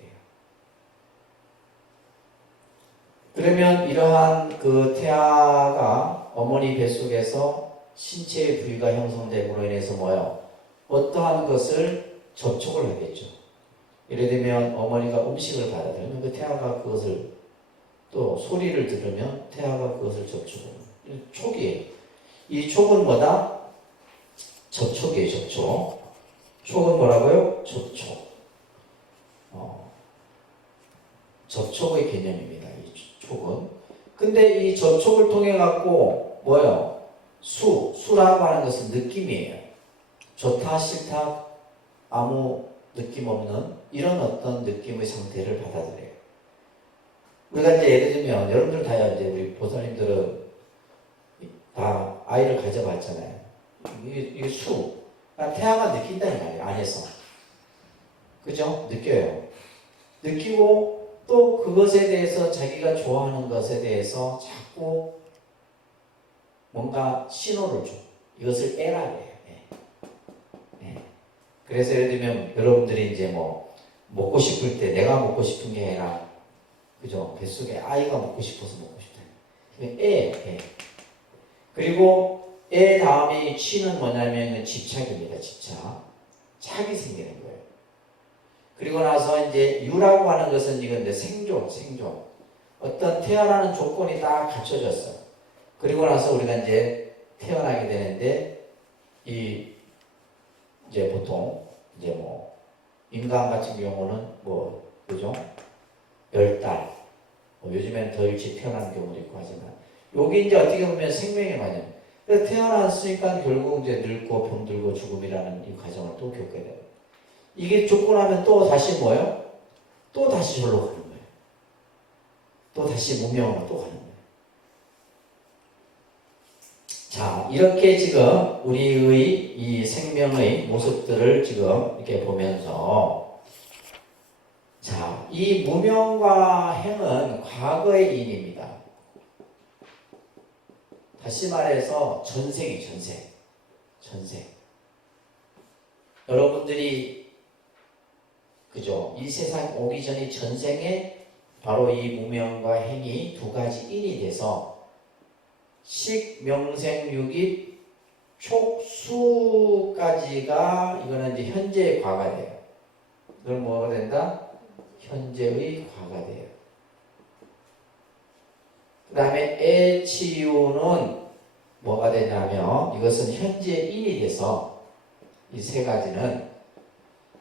그러면 이러한 그 태아가 어머니 뱃속에서 신체의 부위가 형성됨으로 인해서 뭐예요? 어떠한 것을 접촉을 하겠죠. 예를 들면 어머니가 음식을 받아들이면 그 태아가 그것을, 또 소리를 들으면 태아가 그것을 접촉을 해요. 촉이에요. 이 촉은 뭐다? 접촉이에요. 접촉. 촉은 뭐라고요? 접촉. 접촉의 개념입니다. 이 촉은. 근데 이 접촉을 통해 갖고 뭐예요? 수라고 하는 것은 느낌이에요. 좋다, 싫다, 아무 느낌 없는 이런 어떤 느낌의 상태를 받아들여요. 우리가 이제 예를 들면 여러분들 다 이제 우리 보살님들은 다 아이를 가져봤잖아요. 이게 태아가 느낀다는 말이에요. 안에서. 그죠? 느껴요. 느끼고 또 그것에 대해서 자기가 좋아하는 것에 대해서 자꾸 뭔가 신호를 줘. 이것을 애라고 해요. 그래서 예를 들면 여러분들이 이제 뭐 먹고 싶을 때 내가 먹고 싶은 게 아니라, 그죠? 뱃속에 아이가 먹고 싶어서 먹고 싶다. 애. 그리고 애 다음에 취는 뭐냐면 집착입니다. 집착. 착이 생기는 거예요. 그리고 나서 이제 유라고 하는 것은 이건 이제 생존. 어떤 태어나는 조건이 딱 갖춰졌어. 그리고 나서 우리가 이제 태어나게 되는데 이제 보통 이제 뭐 인간 같은 경우는 뭐 그죠? 10달. 요즘에는 더 일찍 태어나는 경우도 있고 하지만 여기 이제 어떻게 보면 생명의 과정. 그래서 태어났으니까 결국 이제 늙고 병들고 죽음이라는 이 과정을 또 겪게 돼요. 이게 죽고 나면 또 다시 뭐예요? 또 다시 절로 가는 거예요. 또 다시 무명으로 또 가는 거예요. 자, 이렇게 지금 우리의 이 생명의 모습들을 지금 이렇게 보면서, 자, 이 무명과 행은 과거의 인입니다. 다시 말해서 전생. 여러분들이 그죠? 이 세상 오기 전에 전생에 바로 이 무명과 행이 두 가지 인이 돼서 식, 명생, 유기, 촉수까지가 이거는 이제 현재의 과가 돼요. 그럼 뭐가 된다? 현재의 과가 돼요. 그 다음에 애치유는 뭐가 되냐면 이것은 현재 인이 돼서 이 세 가지는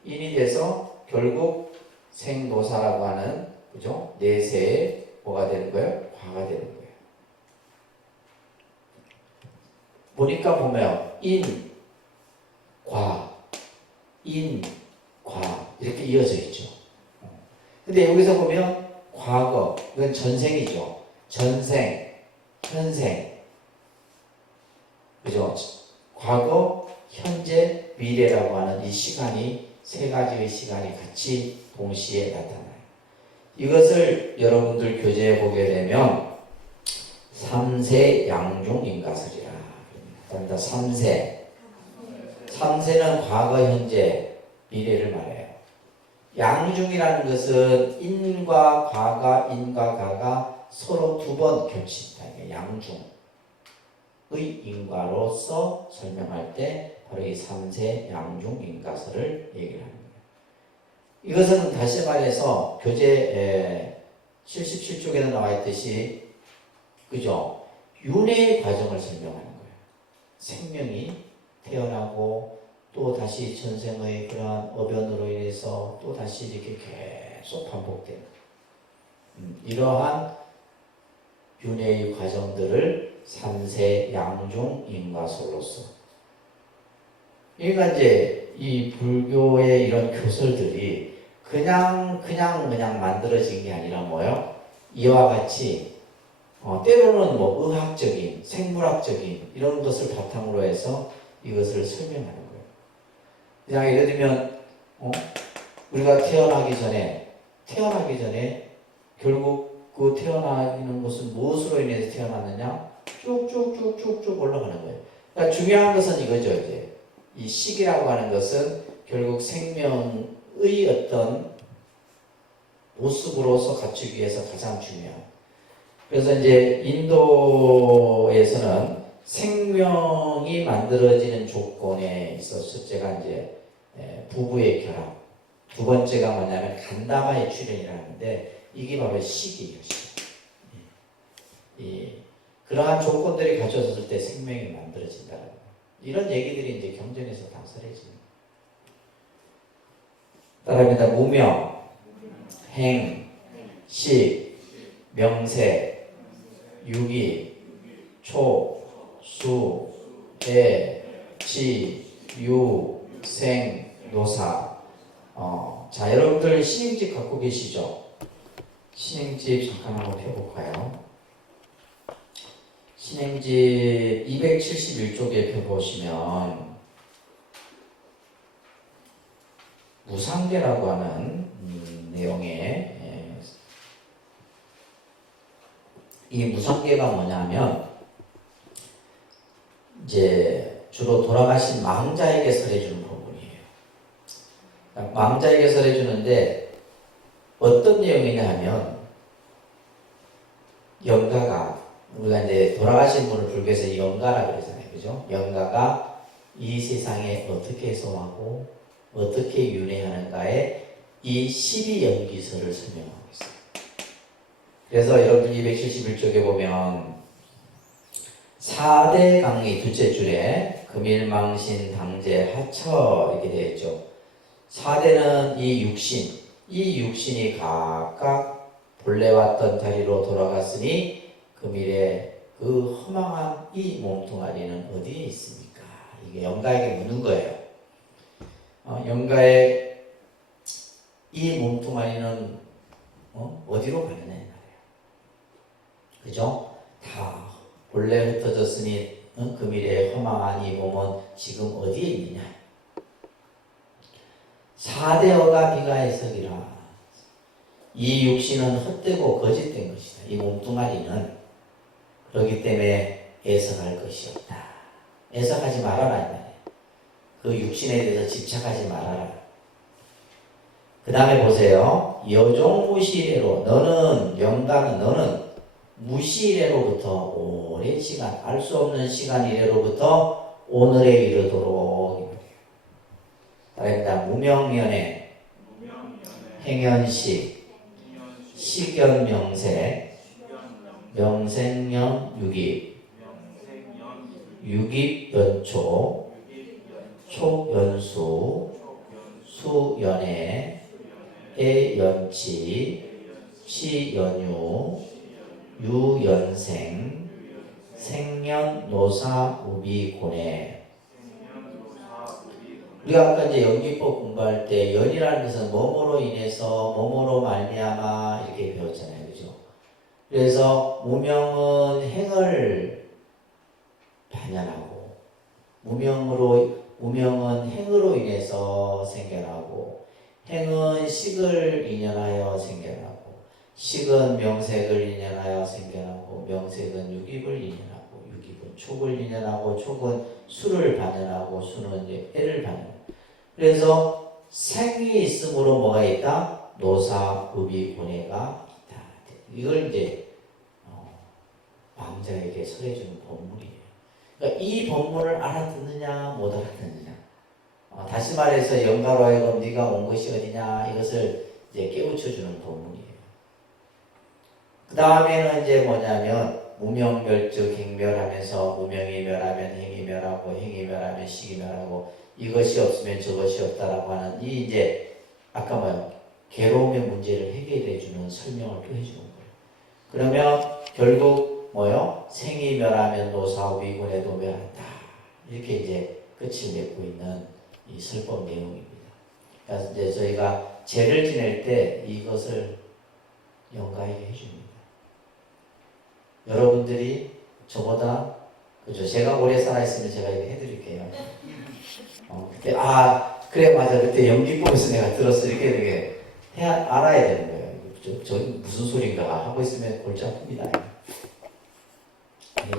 인이 돼서 결국 생노사라고 하는 그죠? 내세에 뭐가 되는 거예요? 과가 되는 거예요. 보면 인, 과, 인, 과 이렇게 이어져 있죠. 근데 여기서 보면 과거, 이건 전생이죠. 전생, 현생, 그죠? 과거, 현재, 미래라고 하는 이 시간이 세 가지의 시간이 같이 동시에 나타나요. 이것을 여러분들 교재에 보게 되면 3세 양중 인가설이라 합니다. 3세. 3세는 과거, 현재, 미래를 말해요. 양중이라는 것은 인과 과가, 인과 가가 서로 두 번 겹친다. 이게 양중의 인과로서 설명할 때 바로 이 3세 양중 인가설을 얘기를 합니다. 이것은 다시 말해서 교재 77쪽에는 나와 있듯이 그죠? 윤회의 과정을 설명하는 거예요. 생명이 태어나고 또 다시 전생의 그러한 어변으로 인해서 또 다시 이렇게 계속 반복되는 이러한 윤회의 과정들을 3세 양중 인과설로서 그러니까 이제 이 불교의 이런 교설들이 그냥 만들어진 게 아니라 뭐요? 이와 같이 때로는 뭐 의학적인, 생물학적인 이런 것을 바탕으로 해서 이것을 설명하는 거예요. 그냥 예를 들면 우리가 태어나기 전에 결국 그 태어나는 것은 무엇으로 인해서 태어났느냐? 쭉쭉쭉쭉쭉 올라가는 거예요. 그러니까 중요한 것은 이거죠. 이제 이 식이라고 하는 것은 결국 생명의 어떤 모습으로서 갖추기 위해서 가장 중요한. 그래서 이제 인도에서는 생명이 만들어지는 조건에 있어서 첫째가 이제 부부의 결합, 두 번째가 뭐냐면 간다바의 출현이라는데 이게 바로 식이에요. 그러한 조건들이 갖춰졌을 때 생명이 만들어진다는 거예요. 이런 얘기들이 이제 경전에서 다 설해집니다. 따라합니다. 무명, 행, 식, 명세, 유기, 초, 수, 대, 지, 유, 생, 노사. 자, 여러분들 신행집 갖고 계시죠? 신행집 잠깐 한번 펴볼까요? 신행집 271쪽에 펴보시면 무상계라고 하는 내용에 이 무상계가 뭐냐면 이제 주로 돌아가신 망자에게 설해주는 부분이에요. 망자에게 설해주는데 어떤 내용이냐 하면 영가가 우리가 이제 돌아가신 분을 불교에서 영가라 그러잖아요. 그죠? 영가가 이 세상에 어떻게 소하고 어떻게 윤회하는가에 이 12연기서를 설명하고 있어요. 그래서 여러분 271쪽에 보면 4대 강의 둘째 줄에 금일망신 당제 하처 이렇게 되어 있죠. 4대는 이 육신이 각각 본래 왔던 자리로 돌아갔으니 금일에 그 허망한 이 몸뚱아리는 어디에 있습니까? 이게 영가에게 묻는 거예요. 영가의 이 몸뚱아리는 어디로 가느냐 이 말이에요. 그죠? 다 본래 흩어졌으니 금일에 허망한 이 몸은 지금 어디에 있느냐? 4대어가 비가해석이라 이 육신은 헛되고 거짓된 것이다. 이 몸뚱아리는 그렇기 때문에 애석할 것이 없다. 애석하지 말아라 이 말이에요. 그 육신에 대해서 집착하지 말아라. 그 다음에 보세요. 여종무시이래로 너는 영가는 너는 무시이래로부터 오랜 시간 알 수 없는 시간 이래로부터 오늘에 이르도록 다릅니다. 무명연애 행연식 식연명세 명생년 유깁 유깁연초 촉연수 수연애 해연치 치연유 유연생 생년노사우비고내. 우리가 아까 이제 연기법 공부할 때 연이라는 것은 뭐뭐로 인해서 뭐뭐로 말미암아 이렇게 배웠잖아요, 그죠? 그래서 무명은 행을 반연하고 무명은 행으로 인해서 생겨나고 행은 식을 인연하여 생겨나고 식은 명색을 인연하여 생겨나고 명색은 유깁을 인연하고 유깁은 촉을 인연하고 촉은 수를 반연하고 수는 이제 해를 반연하고. 그래서 생이 있으므로 뭐가 있다? 노사, 우비, 고뇌가 있다. 이걸 이제 왕자에게 설해주는 본문이에요. 그러니까 이 본문을 알아듣느냐 못 알아듣느냐. 다시 말해서 영가로 하여금 네가 온 것이 어디냐 이것을 이제 깨우쳐주는 본문이에요. 그 다음에는 이제 뭐냐면 무명멸즉 행멸하면서 무명이 멸하면 행이 멸하고 행이 멸하면 식이 멸하고 이것이 없으면 저것이 없다라고 하는 이 이제 아까 뭐요 괴로움의 문제를 해결해 주는 설명을 또 해주는 거예요. 그러면 결국 뭐요 생이 멸하면 노사우비고뇌도 멸한다 이렇게 이제 끝을 맺고 있는 이 설법 내용입니다. 그래서 이제 저희가 제를 지낼 때 이것을 영가에게 해줍니다. 여러분들이 저보다 그죠? 제가 오래 살아있으면 제가 이렇게 해드릴게요. 그때 그래 맞아 그때 연기법에서 내가 들었어 이렇게 알아야 되는 거예요. 저 무슨 소린가 하고 있으면 골치 아픕니다.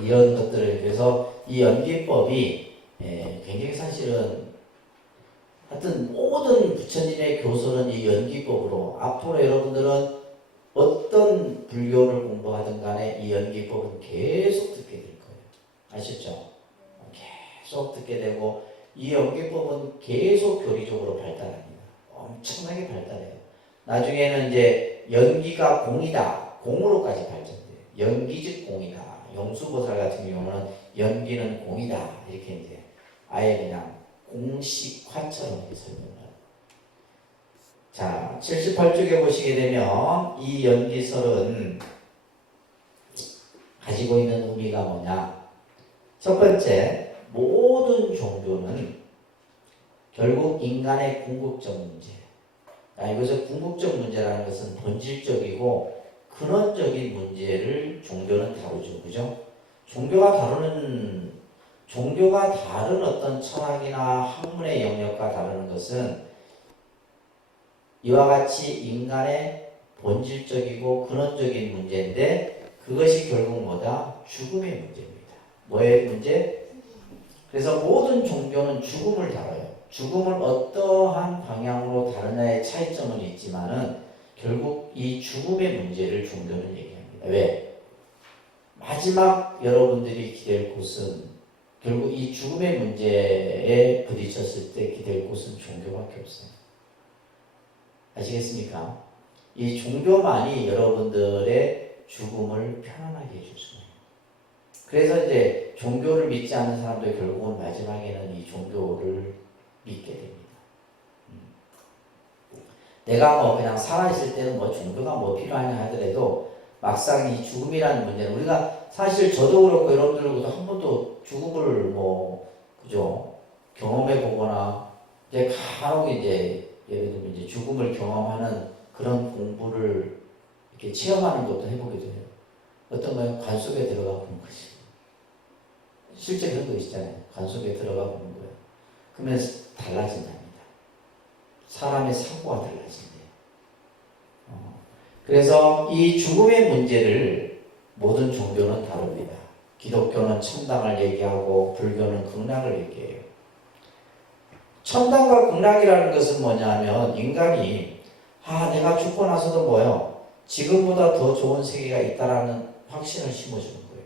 이런 것들을 그래서 이 연기법이 굉장히 사실은 하여튼 모든 부처님의 교설은 이 연기법으로 앞으로 여러분들은 어떤 불교를 공부하든 간에 이 연기법은 계속 듣게 될 거예요. 아시죠? 계속 듣게 되고 이 연기법은 계속 교리적으로 발달합니다. 엄청나게 발달해요. 나중에는 이제 연기가 공이다. 공으로까지 발전돼요. 연기즉 공이다. 용수보살 같은 경우는 연기는 공이다. 이렇게 이제 아예 그냥 공식화처럼 이렇게 설명을 합니다. 자, 78쪽에 보시게 되면 이 연기설은 가지고 있는 의미가 뭐냐? 첫 번째, 모든 종교는 결국 인간의 궁극적 문제. 이것을 궁극적 문제라는 것은 본질적이고 근원적인 문제를 종교는 다루죠. 그죠? 종교가 다른 어떤 철학이나 학문의 영역과 다루는 것은 이와 같이 인간의 본질적이고 근원적인 문제인데 그것이 결국 뭐다? 죽음의 문제입니다. 뭐의 문제? 그래서 모든 종교는 죽음을 다뤄요. 죽음을 어떠한 방향으로 다루냐의 차이점은 있지만은 결국 이 죽음의 문제를 종교는 얘기합니다. 왜? 마지막 여러분들이 기댈 곳은 결국 이 죽음의 문제에 부딪혔을 때 기댈 곳은 종교밖에 없어요. 아시겠습니까? 이 종교만이 여러분들의 죽음을 편안하게 해줄 수 있어요. 그래서 이제 종교를 믿지 않는 사람들 결국은 마지막에는 이 종교를 믿게 됩니다. 내가 뭐 그냥 살아있을 때는 뭐 종교가 뭐 필요하냐 하더라도 막상 이 죽음이라는 문제는 우리가 사실 저도 그렇고 여러분들도 한 번도 죽음을 뭐 그죠 경험해 보거나 이제 간혹 이제 예를 들면 이제 죽음을 경험하는 그런 공부를 이렇게 체험하는 것도 해보게 돼요. 어떤 거요? 관 속에 들어가 보는 것이. 실제 그런 거 있잖아요. 관 속에 들어가 보는 거예요. 그러면 달라진답니다. 사람의 사고가 달라진대요. 그래서 이 죽음의 문제를 모든 종교는 다룹니다. 기독교는 천당을 얘기하고 불교는 극락을 얘기해요. 천당과 극락이라는 것은 뭐냐면 인간이 내가 죽고 나서도 뭐요? 지금보다 더 좋은 세계가 있다라는 확신을 심어주는 거예요.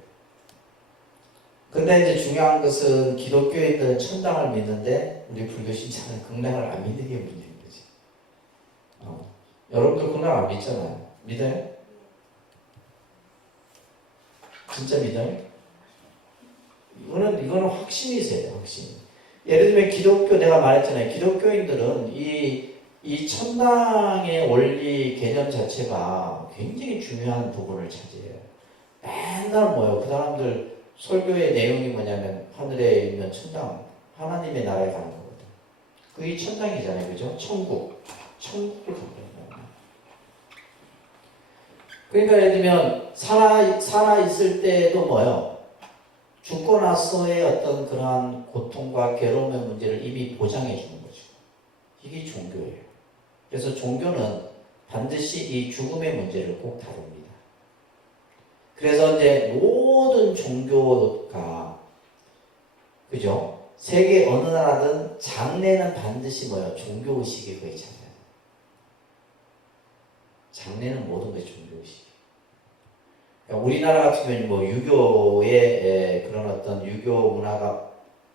근데 이제 중요한 것은 기독교인들은 천당을 믿는데 우리 불교 신자는 극락을 안 믿는 게 문제인 거지. 여러분들 극락 안 믿잖아요. 믿어요? 진짜 믿어요? 이거는 확신이세요, 확신. 예를 들면 기독교, 내가 말했잖아요. 기독교인들은 이 천당의 원리 개념 자체가 굉장히 중요한 부분을 차지해요. 맨날 뭐예요? 그 사람들 설교의 내용이 뭐냐면 하늘에 있는 천당, 하나님의 나라에 가는 거거든. 그게 천당이잖아요, 그죠? 천국을 가는 그러니까 예를 들면 살아 있을 때도 뭐예요? 죽고 나서의 어떤 그러한 고통과 괴로움의 문제를 이미 보장해 주는 거죠. 이게 종교예요. 그래서 종교는 반드시 이 죽음의 문제를 꼭 다룹니다. 그래서 이제 모든 종교가 그죠? 세계 어느 나라든 장례는 반드시 뭐예요? 종교의식이 거의 찾아요. 장례는 모든 것이 종교의식. 그러니까 우리나라 같은 경우는 뭐 유교의 그런 어떤 유교 문화가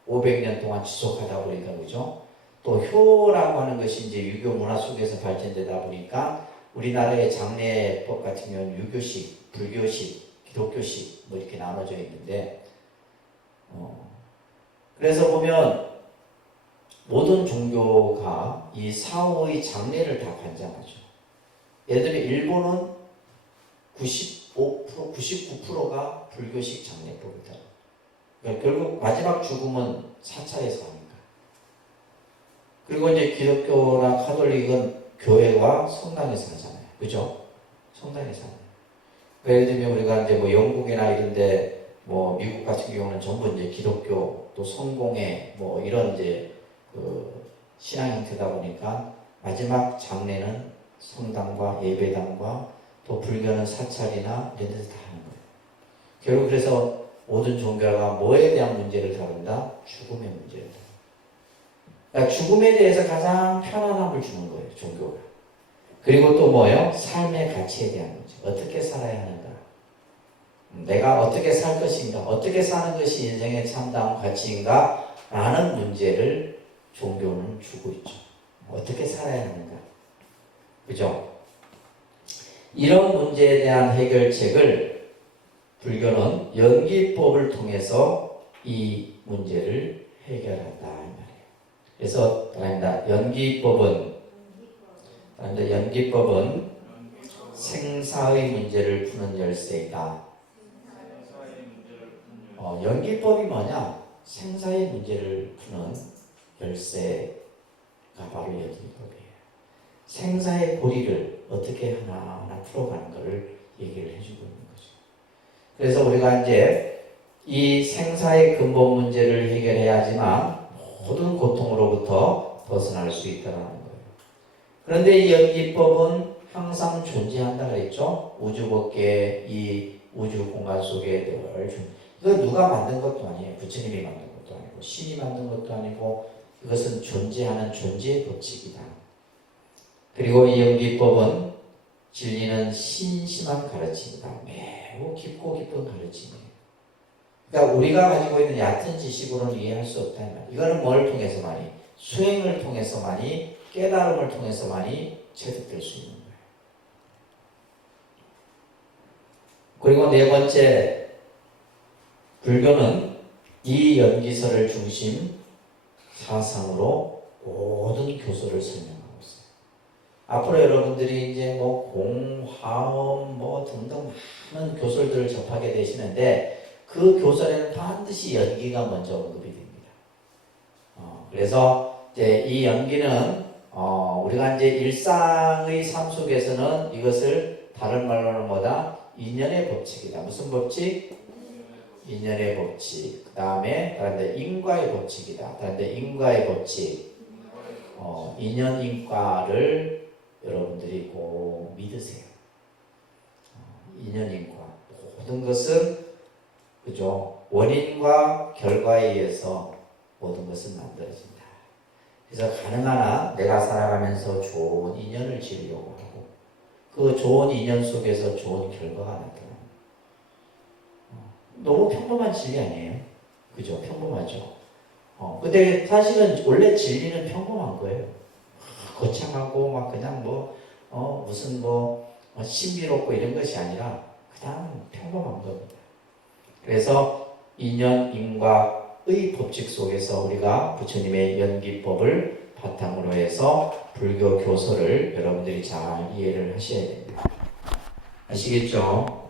500년 동안 지속하다 보니까 그죠? 또 효라고 하는 것이 이제 유교 문화 속에서 발전되다 보니까 우리나라의 장례법 같은 경우는 유교식, 불교식, 기독교식 뭐 이렇게 나눠져 있는데 그래서 보면 모든 종교가 이 사후의 장례를 다 관장하죠. 예를 들면 일본은 95%, 99%가 불교식 장례법이다. 그러니까 결국 마지막 죽음은 사찰에서 하니까. 그리고 이제 기독교나 카톨릭은 교회와 성당에서 하잖아요. 그죠? 성당에서 하잖아요. 예를 들면 우리가 이제 뭐 영국이나 이런데 뭐 미국 같은 경우는 전부 이제 기독교 또 성공회 뭐 이런 이제 그 신앙 형태다 보니까 마지막 장례는 성당과 예배당과 또 불교는 사찰이나 이런 데서 다 하는 거예요. 결국 그래서 모든 종교가 뭐에 대한 문제를 다룬다? 죽음의 문제를 다룬다. 그러니까 죽음에 대해서 가장 편안함을 주는 거예요, 종교가. 그리고 또 뭐예요? 삶의 가치에 대한 문제. 어떻게 살아야 하는가? 내가 어떻게 살 것인가? 어떻게 사는 것이 인생의 참다운 가치인가? 라는 문제를 종교는 주고 있죠. 어떻게 살아야 하는가? 그죠? 이런 문제에 대한 해결책을 불교는 연기법을 통해서 이 문제를 해결한다 이 말이에요. 그래서 연기법은 생사의 문제를 푸는 열쇠이다. 연기법이 뭐냐? 생사의 문제를 푸는 열쇠가 바로 연기법이에요. 생사의 고리를 어떻게 하나하나 풀어가는 것을 얘기를 해주고 있는 거죠. 그래서 우리가 이제 이 생사의 근본 문제를 해결해야지만 모든 고통으로부터 벗어날 수 있다는 거예요. 그런데 이 연기법은 항상 존재한다 그랬죠? 우주법계 이 우주 공간 속에 늘 이거 누가 만든 것도 아니에요. 부처님이 만든 것도 아니고 신이 만든 것도 아니고 이것은 존재하는 존재의 법칙이다. 그리고 이 연기법은 진리는 신심한 가르침이다. 매우 깊고 깊은 가르침이에요. 그러니까 우리가 가지고 있는 얕은 지식으로는 이해할 수 없다. 이거는 뭘 통해서만이? 수행을 통해서만이, 깨달음을 통해서만이 체득될 수 있는 거예요. 그리고 네 번째, 불교는 이 연기설을 중심 사상으로 모든 교소를 설명합니다. 앞으로 여러분들이 이제 뭐 공화음 뭐 등등 많은 교설들을 접하게 되시는데 그 교설에는 반드시 연기가 먼저 언급이 됩니다. 그래서 이제 이 연기는 우리가 이제 일상의 삶 속에서는 이것을 다른 말로는 뭐다? 인연의 법칙이다. 무슨 법칙? 인연의 법칙. 그 다음에 인과의 법칙이다. 그다음에 인과의 법칙. 인연 인과를 여러분들이 꼭 믿으세요. 인연인과 모든 것은 그죠? 원인과 결과에 의해서 모든 것은 만들어진다. 그래서 가능한 한 내가 살아가면서 좋은 인연을 지으려고 하고 그 좋은 인연 속에서 좋은 결과가 나타납니다. 너무 평범한 진리 아니에요? 그죠? 평범하죠. 근데 사실은 원래 진리는 평범한 거예요. 거창하고 막 그냥 무슨 신비롭고 이런 것이 아니라 그냥 평범한 겁니다. 그래서 인연, 인과의 법칙 속에서 우리가 부처님의 연기법을 바탕으로 해서 불교 교서를 여러분들이 잘 이해를 하셔야 됩니다. 아시겠죠?